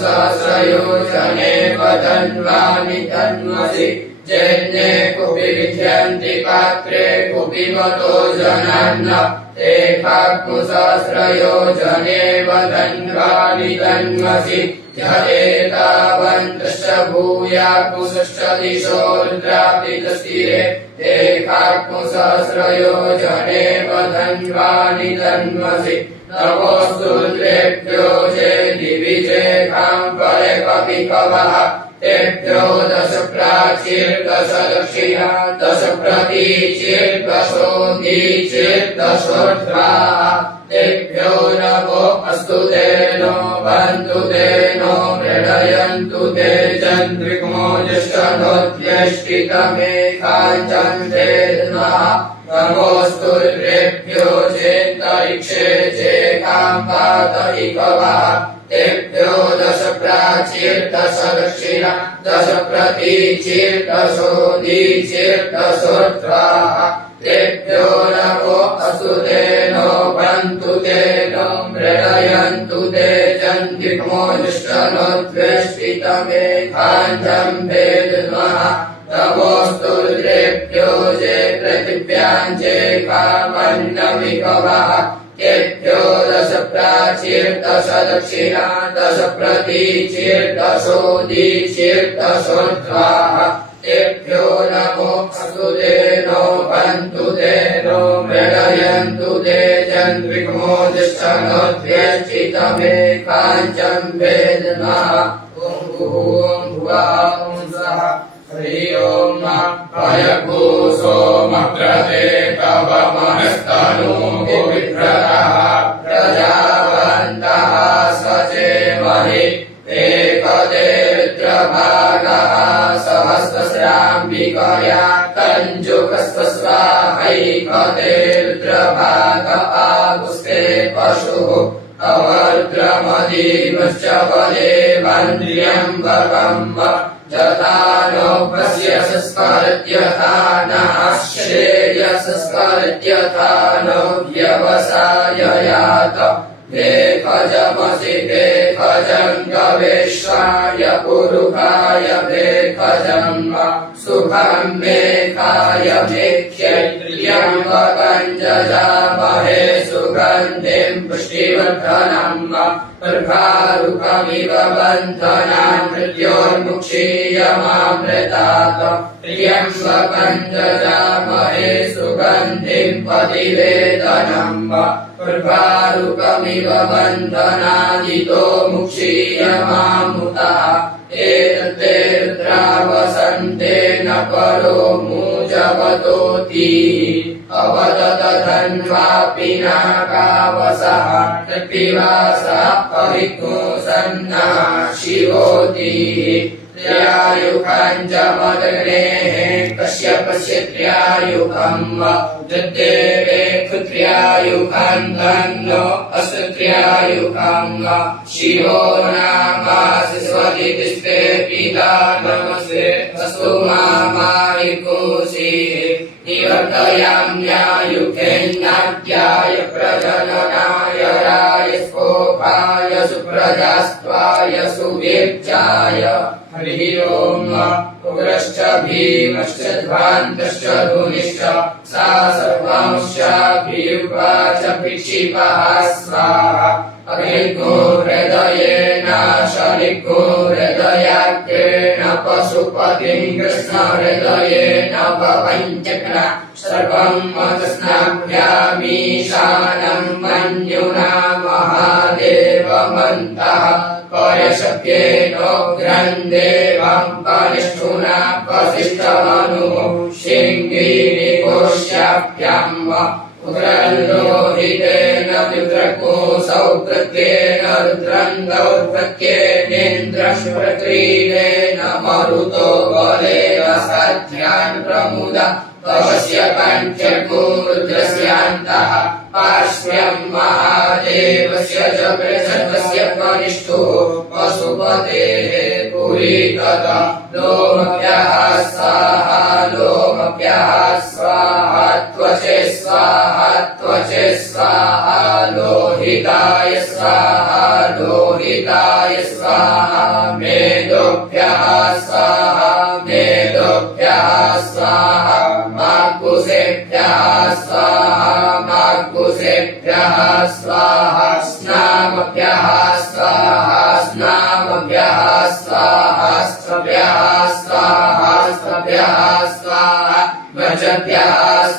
सहस्रयोजने वधन्वानि तन्वसि जन्ये कुपि विद्यन्ति पात्रे कुपि मतो जनान्न ते सहस्रयोजने वधन्वानि तन्वसि एतावन्तश्च भूया कुशश्च दिशो रुद्रापितस्थिरे ते सहस्रयोजने वधन्वानि तन्वसि नमोऽस्तु रुद्रेभ्यो जे दिवि जे काम्परे कपिकवः तेभ्यो दश प्राचीर्दश दक्षिणा दश प्रतीचीर्दशोदीचीर्दशोर्ध्वाः तेभ्यो नमो अस्तु ते नो बन्धु ते नो मृडयन्तु ते चन्द्रिको ज्येष्ठनोत्येष्टितमे काञ्चन्ते नमः तमोस्तुर्भ्यो चेन्तरिक्षे चेकान्तातरिकवः तेभ्यो 10 प्राचीर् 10 दक्षिणा 10 प्रतीचीर् 10 दीचीर् 10 तेभ्यो नमो अस्तु तेनो बन्तु तेनो मृडयन्तु ते चन्द्रिमोदिष्टनोद्वेष्टितमेकाञ्जं वेदमः तमोस्तुर्भ्यो जे पृथिव्याञ्चे कामन्नमिकवः तेभ्यो 10 प्राचीर् 10 दक्षिणा 10 प्रतीचीर् 10 दीचीर् 10 तेभ्यो नमो अस्तु तेनो बन्तु तेनो मृडयन्तु ते चन्द्रिमोदिष्टनोद्वेष्टितमेकाञ्जं वेदमः ॐ भुवः ॐ स्वः हरि ओम् भयभू सोमः प्रते तव मनस्तनु विप्रतः प्रजावन्तः सचेमहि एकदेरुद्रभागः सहस्रस्राम्बिकया कञ्जुकस्वस्वाहैकदेरुद्रभाग आगुस्ते पशुः अवर्द्रमदीवश्च वदेवन्द्रियम्बकम् यथा नो पश्यसस्करत्यथा न श्रेयसस्करत्यथा नो व्यवसाययात भेखजमसि भेखजं गवेश्वाय पुरुखाय भेखजं सुखं मेघाय मेख्यैर्यं वकञ्जजामहे सुगन्धिं पुष्टिवर्धनं प्रभारुकमिव बन्धनान् मृत्योर्मुक्षीयमामृतात् त्र्यम्बकञ्जजामहे सुगन्धिं पतिवेदनं प्रभारुकमिव बन्धनादितो मुक्षीयमामुतः एतते रुद्रावसन्तेन परो मुजवतोति अवदत धन्वापि नाकावसः तृप्तिवासः परिकुसन्नः शिवोति त्र्यायुखं च मदग्नेः कश्यपस्य त्र्यायुखं तद्देवे त्र्यायुखं तन्नो अस्तु त्र्यायुखं शिवो नामासि स्वदितिस्ते पिता नमस्ते अस्तु मामायिकोऽसि निवर्तयाम्यायुखेन्नाट्याय प्रजननाय रायस्कोपाय सुप्रजास्त्वाय सुवीर्याय हरिः ओम् उग्रश्च भीमश्च ध्वान्तश्च धूनिश्च सा सर्वांश्चाभियुगा च विक्षिपः स्वाहा अग्निर्गो हृदयेन शनिर्गो हृदयाग्रेण पशुपतिं कृष्णहृदयेन भवञ्चक्र सर्वं मतस्नाभ्यामीशानं मन्युना महादेवमन्तः पर्यशक्येनोग्रन्देवं कनिष्ठुना वसिष्ठमनुः शृङ्गीरिकोश्याभ्याम् उग्रल्लोहितेन रुद्रकोशौ कृत्येन रुद्रं दौर्भक्येनेन्द्रश्वक्रीडेन मरुतो बलेन साध्यान् प्रमुद तवस्य कण्ठ्यको रुद्रस्यान्तः पार्श्व्यं महादेवस्य च बृहस्पतस्य कनिष्ठो पशुपतेः पुरी तथा लोमभ्यः स्वाहा लोमभ्यः स्वाहा त्वचे स्वाहा त्वचे स्वाहा लोहिताय स्वाहा लोहिताय स्वाहा मेदोभ्यः स्वाहा मेदोभ्यः स्वाहा माकुसेभ्यः स्वाहा माकुसेभ्यः स्वाहा स्नामभ्यः स्वाहा स्नामभ्यः स्वाहा स्त्रभ्यः स्वाहा स्त्रभ्यः स्वाहा वचभ्यः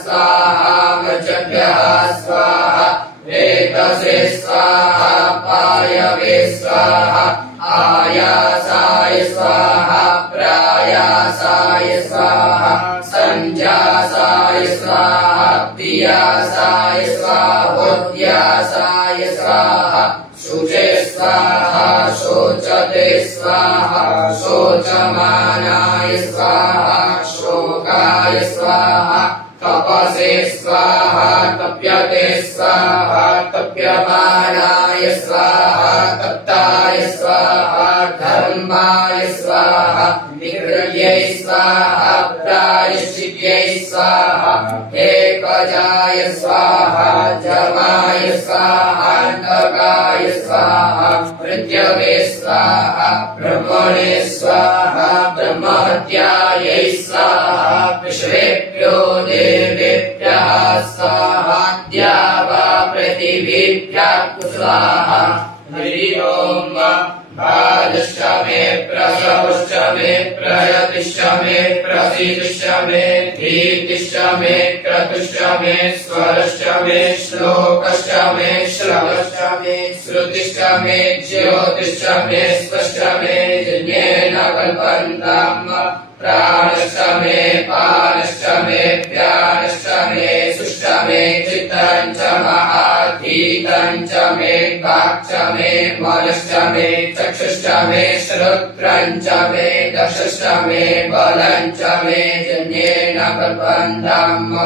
स्वाहा वचभ्यः स्वाहा वेदसे स्वाहा पायवे स्वाहा आयासाय स्वाहा प्रायासाय स्वाहा संजासाय स्वाहा पियासाय स्वाहोद्यासाय स्वाहा शुचे स्वाहा शोचते स्वाहा शोचमानाय स्वाहा शोकाय स्वाहा तपसे स्वाहा तप्यते स्वाहा तप्यमानाय स्वाहा तप्ताय स्वाहा धर्माय स्वाहा विकृत्यै स्वाहा प्रायश्चित्यै स्वाहा एकजाय स्वाहा जमाय स्वाहा नगाय स्वाहा मृत्यवे स्वाहा ब्रह्मणे स्वाहा ब्रह्महत्यायै स्वाहा विश्वेभ्यो देवेभ्यः स्वाहा द्यावा पृथिवीभ्यः स्वाहा हरि ओम बालश्च मे प्रसवश्च मे प्रयतिश्च मे प्रसीदश्च मे धीतिश्च मे क्रतुश्च मे स्वरश्च मे श्लोकश्च मे श्रवश्च मे श्रुतिश्च मे ज्योतिश्च मे स्वश्च मे जन्येन कल्पन्ताम् प्राणश्च मे पानश्च मे व्यानश्च मे सुश्च मे चित्तं च महाधीतं च मे वाक् च मे मनश्च मे चक्षुश्च मे श्रोत्रं च मे दशश्च मे बलं च मे जन्येन कल्पन्ताम्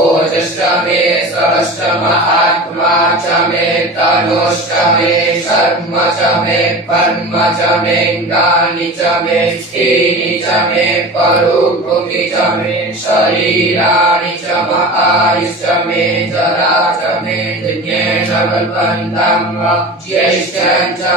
ओजश्च मे सहश्च महात्मा च मे तनुश्च मे कर्म च मे कर्म च मे ज्ञानि च मे स्थीनि च मे परुभूमि च मे शरीराणि च आयुश्च मे जरा च मे जन्येन कल्पन्ताम् ज्येष्ठं च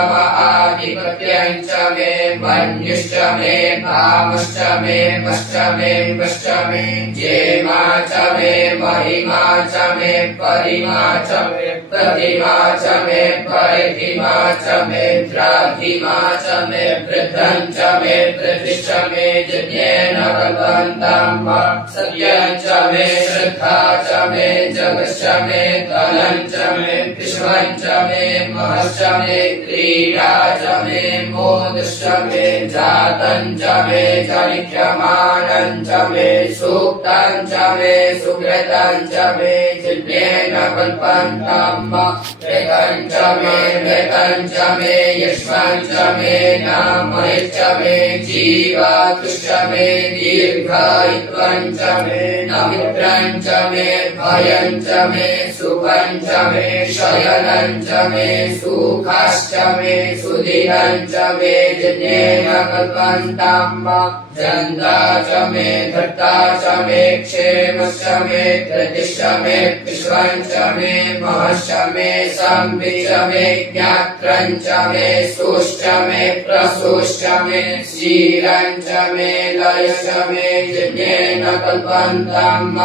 आधिपत्यं च मे मन्युश्च मे भामश्च मे मश्च मे वश्च मे जेमा च मे महिमा च मे परिमा च मे प्रतिमा च मे परिधिमा च मे द्राघिमा च मे वृद्धं च मे प्रतिश्च मे जन्येन कल्पन्ताम् सत्यं च मे श्रद्धा च मे जगश्च मे धनं च मे विश्वं च मे महश्च मे क्रीडा च मे मोदश्च मे जातं च मे जनिष्यमानं च मे सूक्तं च मे सुकृतं च मे जन्येन कल्पन्ताम् वेदं च मे वेदं च मे यश्वं च मे नामयश्च मे जीवातुश्च मे दीर्घायुत्वं च मे नमित्रं च मे भयं च मे सुखं च मे शयनं च मे सुखाश्च मे सुदिनं च मे जन्येन कल्पन्ताम् जन्ता च मे धर्ता च मे क्षेमश्च मे धृतिश्च मे विश्वं च मे महश्च मे संवित् च मे ज्ञात्रं च मे सुश्च मे प्रसूश्च मे क्षीरं च मे लयश्च मे जन्येन कल्पन्ताम्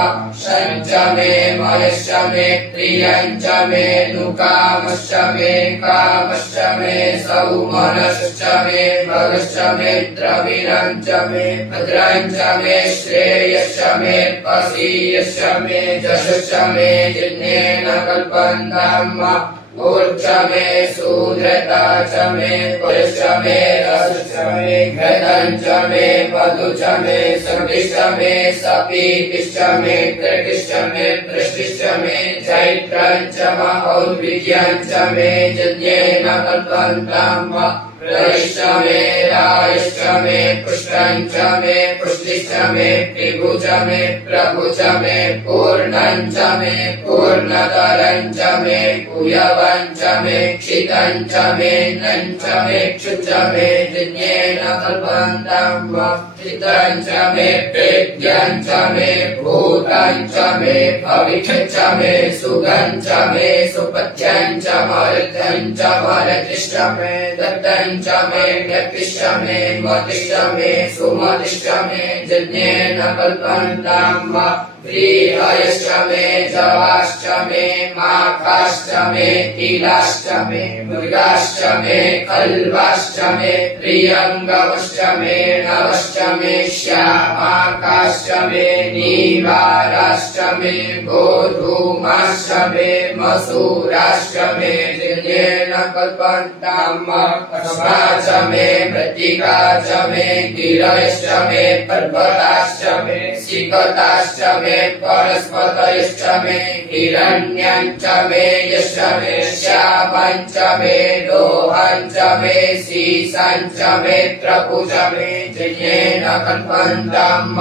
शं च मे मयश्च मे प्रियं च मे नुकामश्च मे कामश्च मे सौमनश्च मे भगश्च मे द्रविणं च मे भद्रं च मे श्रेयश्च मे पसीयश्च मे जशश्च मे जन्येन कल्पन्ताम् ऊर्च मे सुधृता च मे पुरुष मे रसश्च मे घृतं च मे मधु च मे सृष्टिश्च मे सपीतिश्च मे कृतिश्च मे वृष्टिश्च मे चैत्रं च महोद्विग्यं च मे जन्येन कल्पन्ताम् प्रयश्च मे रायश्च मे पुष्टं च मे पुष्टिश्च मे विभु च मे प्रभु च मे पूर्णं च मे पूर्णतरं च मे कुयवं च मे क्षितं च मे नं च मे क्षु च मे जन्येन कल्पन्ताम् चितं च मे वेद्यं च मे भूतं च मे भविष्यं च मे सुगं च मे सुपथ्यं च मरुतं च मरतिश्च मे दत्तं च मे व्यक्तिश्च मे मतिश्च मे सुमतिश्च मे जन्येन कल्पन्ताम् व्रीहयश्च मे जवाश्च मे माखाश्च मे तिलाश्च मे मृगाश्च मे कल्वाश्च मे प्रियङ्गवश्च मे नवश्च मे श्यामाकाश्च मे नीवाराश्च मे गोधूमाश्च मे मसूराश्च मे जन्येन कल्पन्ताम् अश्वा च मे मृत्तिका च मे गिरयश्च मे पर्वताश्च मे सिकताश्च मे वनस्पतयश्च मे हिरण्यं च मे यश्च मे श्यामं च मे लोहं च मे सीसं च मे त्रपु च मे जन्येन कल्पन्ताम्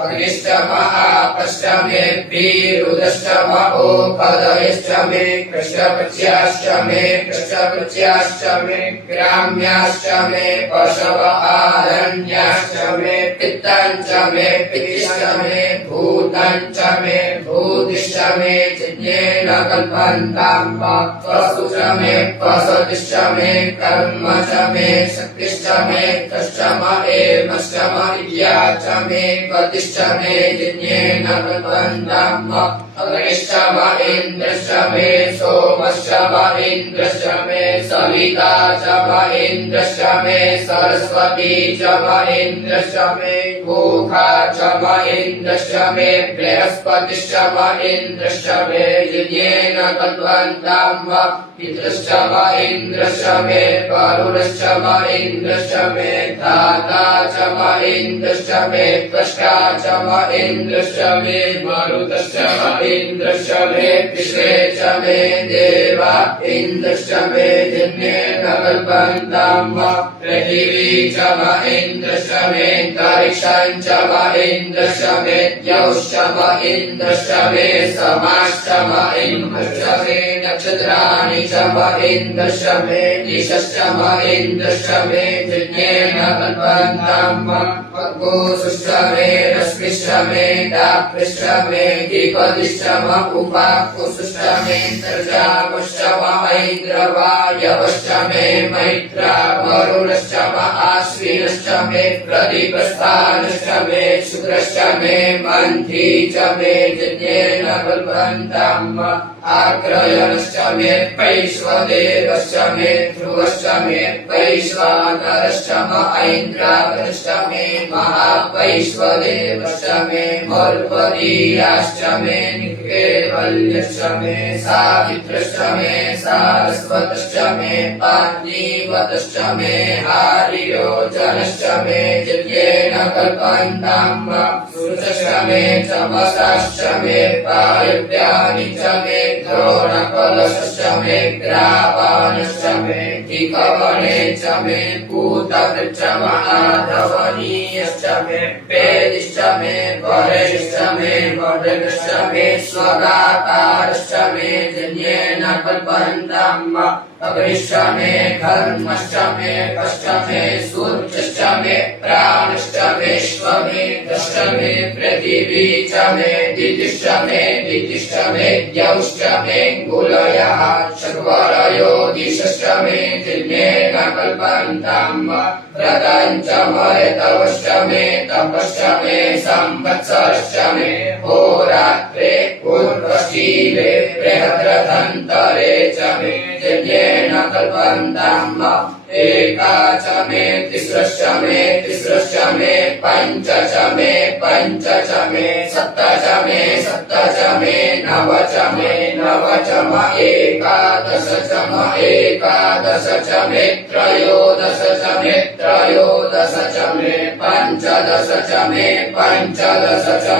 अग्निश्च महापश्च मे रुद्रश्च महोपदयश्च मे कृष्णपच्याश्च मे कृष्णपच्याश्च मे ग्राम्याश्च मे पशव आरण्याश्च मे पित्तञ्च मे पितिश्च मे भूतञ्च मे भूतिश्च मे जिज्ञेन कल्पन्तां वसु च मे वसतिश्च मे कर्म च मे शक्तिश्च मे कश्च एमश्च इया च मे गतिश्च मे जिज्ञेन कल्पन्तां अग्निश्च इन्द्रश्च मे सोमश्च इन्द्रश्च मे सविता च इन्द्रश्च मे सरस्वती च इन्द्रश्च मे भूखा च इन्द्रश्च मे बृहस्पतिश्च इन्द्रश्च मे जिज्ञेन कल्पन्तां पितृश्च इन्द्रश्च मे वरुणश्च इन्द्रश्च मे धाता च इन्द्रश्च मे त्वष्टा च इन्द्रश्च मे मरुतश्च इन्द्रश्च मे पिषे च मे देवा इन्द्रश्च मे जिज्ञेन कल्पन्तां पृथिवी च इन्द्रश्च मे अंतरिक्षं च इन्द्रश्च मे द्यौश्च इन्द्रश्च मे समाश्च इन्द्रश्च मे नक्षत्राणि च इन्द्रश्च मे दिशश्च इन्द्रश्च मे जिज्ञेन कल्पन्तां गोसुश्च मे रश्मिश्च मे दाप्रिश्च मे दीपतिश्च उपाकुसुश्च मे तर्जावश्च ऐन्द्रवायवश्च मे मैत्रा वरुणश्च आश्विनश्च मे प्रदीपस्थानश्च मे शुक्रश्च मे मन्थी च मे जिज्ञेन कल्पन्तां आग्रयणश्च मे वैश्वदेवश्च मे ध्रुवश्च मे वैश्वानरश्च ऐन्द्रावश्च मे महावैश्वदेवश्च मे मरुत्वदीयाश्च मे निकेवल्यश्च मे सावित्रश्च मे सारस्वतश्च मे पार्थिवतश्च मे हारियोजनश्च मे जिज्ञेन कल्पन्तां सूर्यश्च मे चमसाश्च मे वायव्यानि च मे द्रोणकलशश्च मे ग्रावाणश्च मे दिकवणे च मे पूतवृच्च आधवनीयश्च मे पेदिश्च मे वरेश्च मे वडगश्च मे स्वगाकारश्च मे जिज्ञेन कल्पन्तां अग्निश्च मे धर्मश्च मे कश्च मे सूर्यश्च मे प्राणश्च मे श्वमेधश्च मे पृथिवी च मे दितिश्च मे दितिश्च मे द्यौश्च मे गुलयः चत्वरयो दिशश्च मे जिज्ञेन कल्पन्तां व्रतं च ऋतवश्च मे तपश्च मे संवत्सरश्च मे होरात्रे पूर्वशीले बृहद्रथन्तरे च मे जिज्ञेन कल्पन्तां एका च मे तिस्रश्च मे पञ्च च मे सप्त च मे नव च एकादश च मे त्रयोदश च मे पञ्चदश च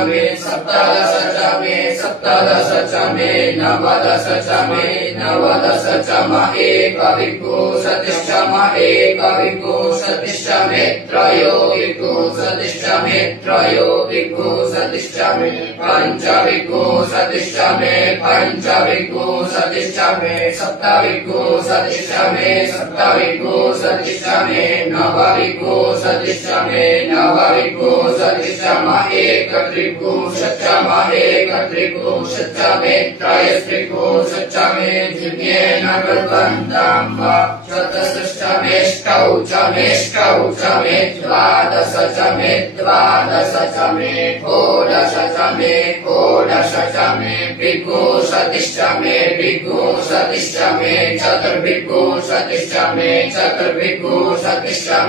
मे सप्तदश च मे नवदश च एकविंशतिश्च एकविंशतिश्च मे त्रयोविंशतिश्च मे पञ्चविंशतिश्च मे सप्तविंशतिश्च मे नवविंशतिश्च मे एकत्रिंशच्च मे त्रयस्त्रिंशच्च मे जिज्ञेन कल्पन्तां चतुर्दश मेष्टौ च मे द्वादश च मे षोडश च मे विंशतिश्च मे चतुर्विंशतिश्च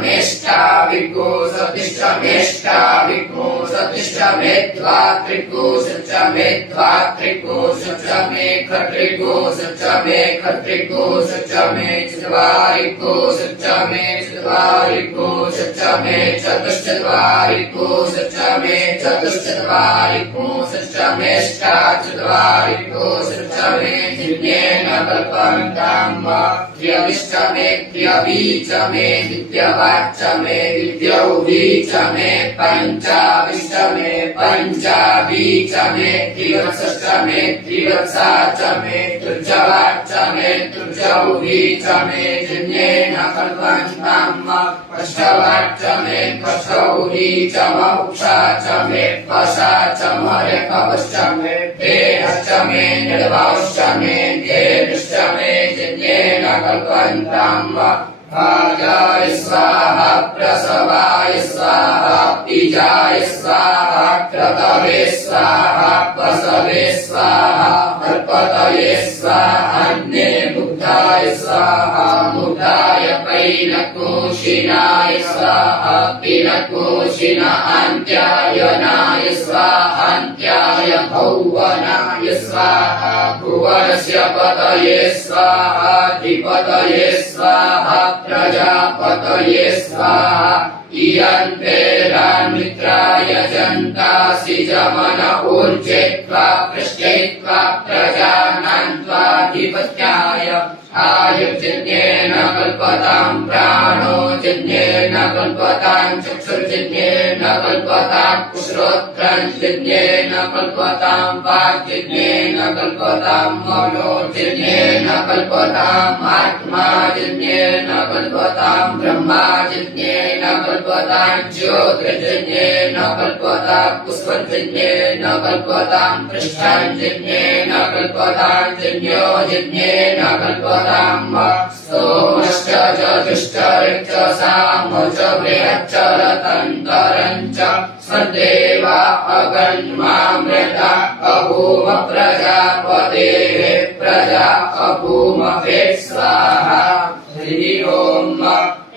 मेष्टाविंशतिश्च मे द्वात्रिंशच्च मे खत्रिंशच्च मे चत्वारिंशच्च मे चतुश्चत्वारिंशच्च मे मेष्टाचत्वारिंशच्च मे जिज्ञेन कल्पन्तां द्व्यविश्च मे द्व्यवीच मे द्वितीयवाच्च मे द्वितीयौवीच मे पञ्चाविश्च मे पञ्चाभी च मे त्रिवत्सश्च मे त्रिवत्सा च मे तुर्जवाच्च मे तुर्जौही च मे जन्येन कल्पन्ताम् पश्चवाच्च मे पश्चौही च मौक्षा च मे पशा च मयकवश्च मे देहश्च मे निर्वाश्च मे धेनुश्च मे जन्येन कल्पन्ताम् भागाय स्वाहा प्रसवाय स्वाहा बीजाय स्वाहा क्रतवे स्वाहा वसवे स्वाहा अर्पतये स्वाहा अन्ये मुग्धाय स्वाहा मुग्धाय पैनकोशिनाय स्वाहा पिनकोशिन अन्त्यायनाय स्वाहा अन्त्याय भुवनाय स्वाहा भुवनस्य पतये स्वाहा अधिपतये स्वाहा प्रजापतये स्वाहा इयन्तेरान्मित्राय जन्तासि जमन ऊर्जेत्वा पृष्ठेत्वा प्रजानान्त्वाधिपत्याय आयुर्जन्येन कल्पतां प्राणो जन्येन कल्पतां चक्षुर्जन्येन कल्पतां श्रोत्रञ्जन्येन कल्पतां वाक्जन्येन कल्पतां मनोजन्येन कल्पताम् आत्माजन्येन कल्पतां ब्रह्माजन्येन कल्पतां ज्योतिर्जन्येन कल्पतां पुष्पजन्येन कल्पतां पृष्ठाञ्जन्येन कल्पतां जन्योजन्येन कल्पतां सोमश्च चतुश्च ऋक्च सामश्च बृहच्च रतन्तरञ्च सदेवा अगन्मामृता अभूम प्रजापतेः प्रजा अभूमवे स्वाहा हरि ओम्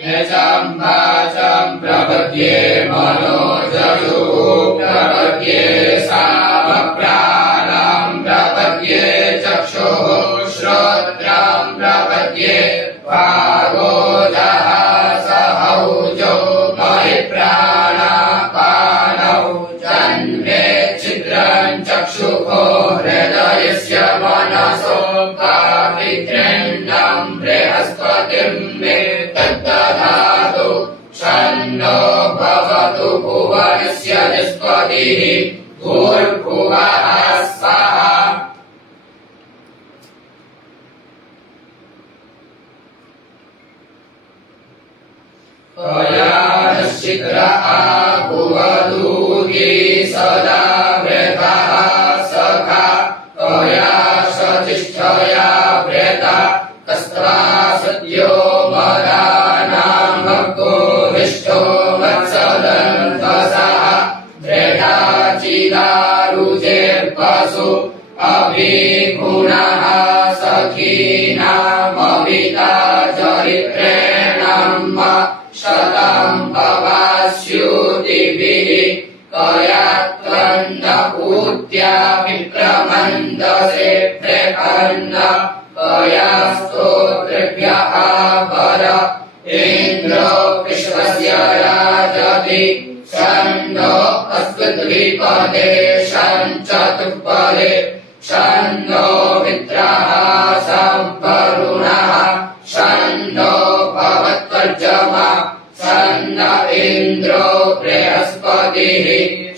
यजां वाचां प्रपद्ये मनोजयो प्रपद्ये सामप्राणां प्रपद्ये चक्षुः श्रोत्रां प्रपद्ये वागोदः सहौजो मयि प्राणापानौ जन्मे छिद्रं चक्षुः हृदयस्य मनसो पावित्र्यन्नं बृहस्पतिं मे तद्दधातु शन्नो भवतु भुवनस्य निष्पतिः भूर्भुवः स्वः कयानश्चिद्र आभुवदूही सदा वृतः सखा कया सतिष्ठया वृता तस्त्वा सद्यो मदानामग्गो हृष्टो वत्सदन्तसः दृढाचिदारुजेर्पशु अभिगुणः सखीनामभिता चरित्रेणम् शतं भवास्युतिभिः कयात्वन्न पूत्या विप्रमन्दसे प्रकन्न कया स्तोत्रेभ्यः पर इन्द्रो विश्वस्य राजति शन्नो अस्मद्विपदे शञ्चतुःपदे शन्नो मित्रः संवरुणः शन्नो भवत्वर्जमा शन्न इन्द्रो बृहस्पतिः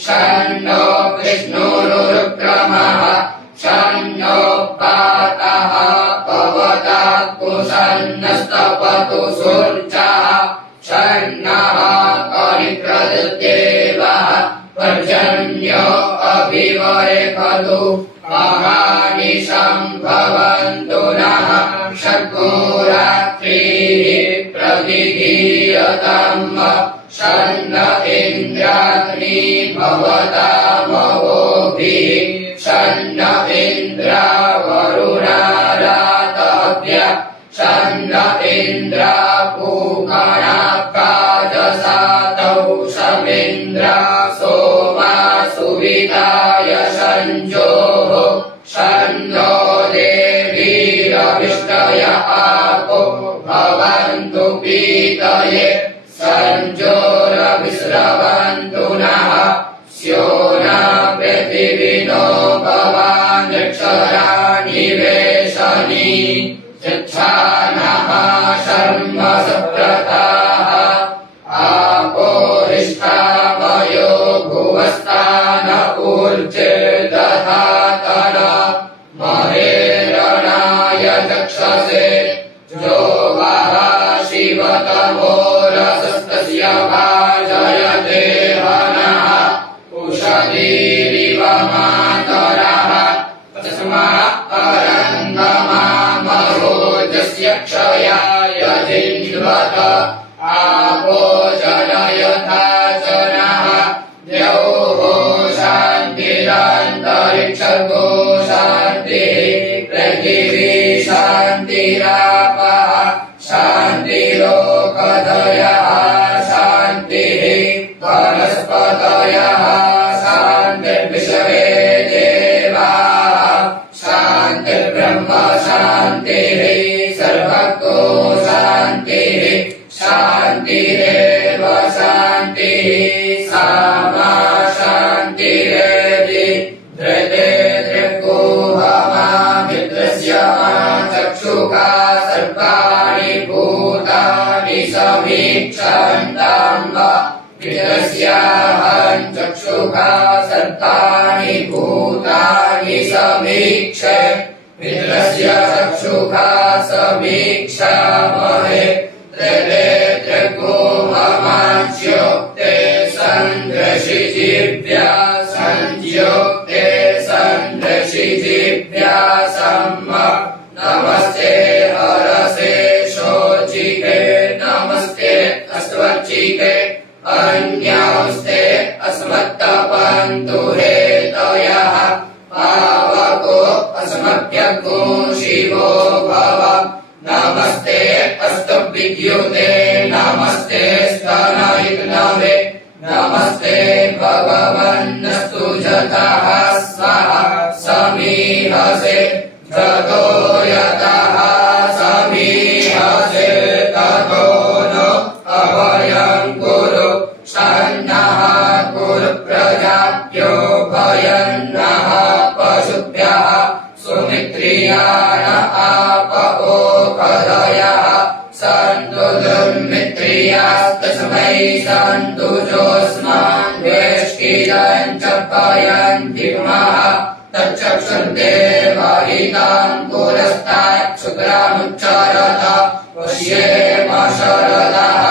शन्नो विष्णुरुक्रमः शन्नो पातः पवतात्तु शन्नस्तपतु सूर्यः शन्नः करिप्रददेवः पर्जन्यो अभिवरेखतु अहानिशं भवन्तु नः षड्गोरात्रिः प्रतिगीयताम् शन्न इन्द्राग्नी भवतामवोभिः शन्न इन्द्रावरुणारातभ्य शन्न इन्द्रापूकणाकाजसातौ शमिन्द्र सोमा सुविताय संजोः शन्नो देवीरविष्टय आपो भवन्तु पीतये संजोरविस्रवन्तु नः स्यो न पृथिविनो भवान्यक्षराणि वेशनी यच्छानः शर्म सप्रताः आपो हृष्टामयो भुवस्ता मातरः तस्मात् अरङ्गमामरोजस्य क्षयाय धिन्वत आपो जनयथा जनः द्यौः शान्तिरन्तरिक्षगो शान्तिः पृथिवी शान्तिरापः शान्तिरोकधयः शान्तिः वनस्पतयः शान्तिर्विश्वे देवाः शान्तिर्ब्रह्म शान्तिः सर्वतो शान्तिः शान्तिरेव शान्तिः सामा शान्तिरेधि धृते दृग्गोहमामित्रस्य चक्षुषा सर्वाणि भूतानि समीक्षन्ताम् मित्रस्याहं चक्षुषा सर्वाणि भूतानि समीक्ष मित्रस्य चक्षुषा समीक्षामहे त्रिगोहमाच्योक्ते सन्दृशिजिभ्या संज्योक्ते सन्दृशिजिभ्या सम्म नमस्ते हरसे शोचिके नमस्ते अस्त्वचिके अन्यास्ते अस्मत्तपन्तु हेतयः पावको अस्मभ्यगो शिवो भव नमस्ते अस्तु विद्युते नमस्ते स्तनयित्नवे नमस्ते भगवन्नस्तु जतः स्वाहा समीहसे जतो यतः समीहसे ततो नो अभयं कुरु सन्नः कुरु प्रजाभ्यो भयं नः पशुभ्यः सुमित्रियाण आपओषधयः सन्तु दुर्मित्रियास्तस्मै सन्तु जोऽस्मान् वेष्टिदं च पयन्ति पुनः तच्चक्षुर्देवहितं पुरस्तात् शुक्रामुच्चरत पश्येम शरदः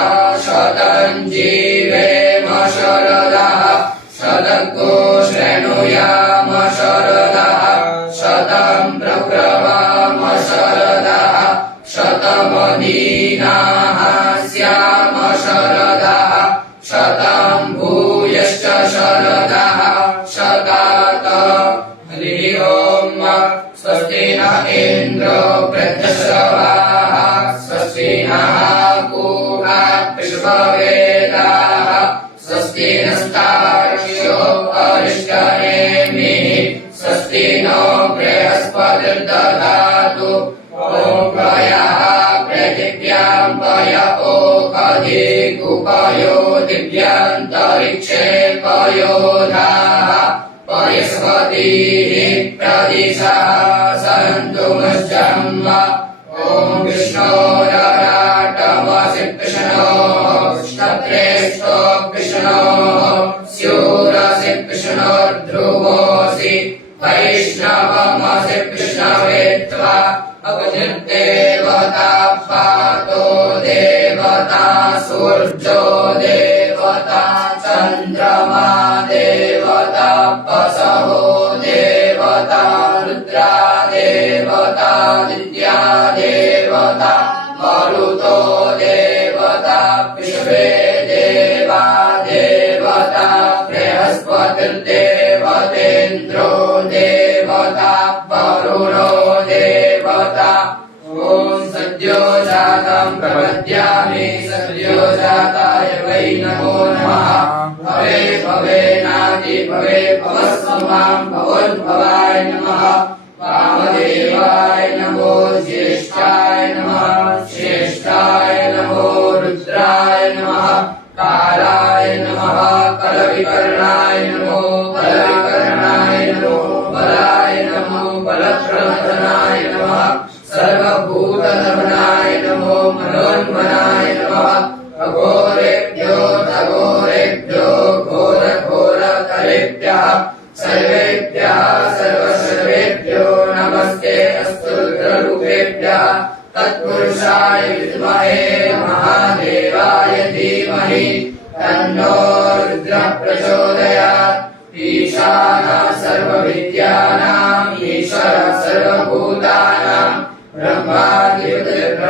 शतं जीवेम शरदः शतको शृणुयाम शरदः शतं प्रब्रवाम शरदः शतमदीनाः स्याम शरदः शतं भूयश्च शरदः शतात हरिः ओम् स्वस्ति न इन्द्रो वृद्धश्रवाः स्वस्ति नः पूषा विश्ववेदाः स्वस्ति नस्तार्क्ष्यो अरिष्टनेमिः स्वस्ति नो बृहस्पतिर्दधातु ॐ पयः पृथिव्यां पय ओषधिकुपयो दिव्यान्तरिक्षे पयोधाः पयस्पतिः प्रदिशः सन्तु मज्जम् ॐ विष्णोरराटमसि कृष्णोः क्षत्रेष्ठो विष्णोः स्यूरसि विष्णोर्ध्रुवोऽसि वैष्णवमसि विष्णवे त्वा अग्निर्देवता पातो देवता सूर्यो देवता चन्द्रमा देवता वसवो देवता रुद्रा देवता विद्या देवता मरुतो देवता विश्वे देवा देवता बृहस्पतिर्देवतेन्द्रो देवता वरुणो देवता ॐ सद्यो जातं प्रपद्यामि सद्यो जाताय वै नमो नमः भवे भवेनादि भवे भवस्वमां भवोद्भवाय नमः वामदेवाय नमो ज्येष्ठाय नमः श्रेष्ठाय नमो रुद्राय नमः कालाय नमः कलविकर्णाय नमो कलविकर्णाय नमो बलाय नमो बलप्रधनाय नमः सर्वभूतधनाय नमो मनोन्मनाय नमः अघोरेभ्यो अघोरेभ्यो घोरघोरकरेभ्यः सर्वेभ्यः सर्वसर्वेभ्यो नमस्ते अस्तु रुद्ररूपेभ्यः तत्पुरुषाय विद्महे महादेवाय धीमहि तन्नो रुद्रः प्रचोदयात् ईशानः सर्व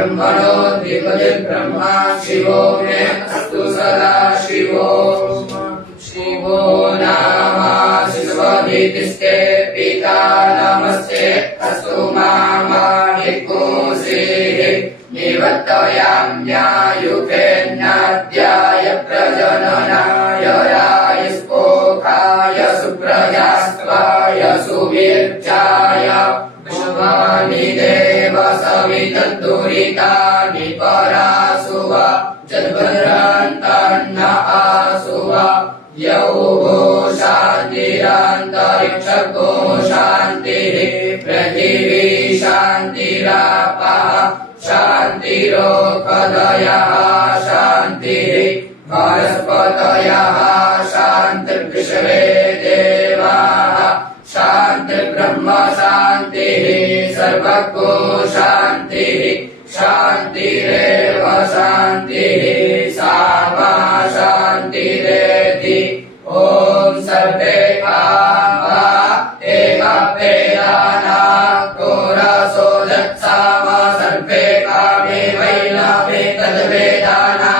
ब्रह्मणोऽधिपतिर्ब्रह्मा शिवो मे अस्तु सदा शिवो शिवो नाम शिवभीतिस्ते पिता नमस्ते अस्तु मामानिकोसेः निवर्तयाम्यायुधेन्नाद्याय प्रजननाय रायस्पोखाय सुप्रजास्त्वाय सुवीर्याय शुभानि देव सवितद्दुरितानि परासुव जद्भद्रान्तान्न आसुव यौः शान्तिरन्तरिक्षको शान्तिः पृथिवी शान्तिरापः शान्तिरोपदयः शान्तिः वनस्पतयः शान्तिर्विश्वे देवाः शान्तिर्ब्रह्म शान्तिः सर्वको शान्तिः शान्तिरेव शान्तिः सा मा शान्तिरेति ॐ सर्वे कामा एकभेदाना कोरसो जत्साम सर्वे कामे वैनमे तद्वेदाना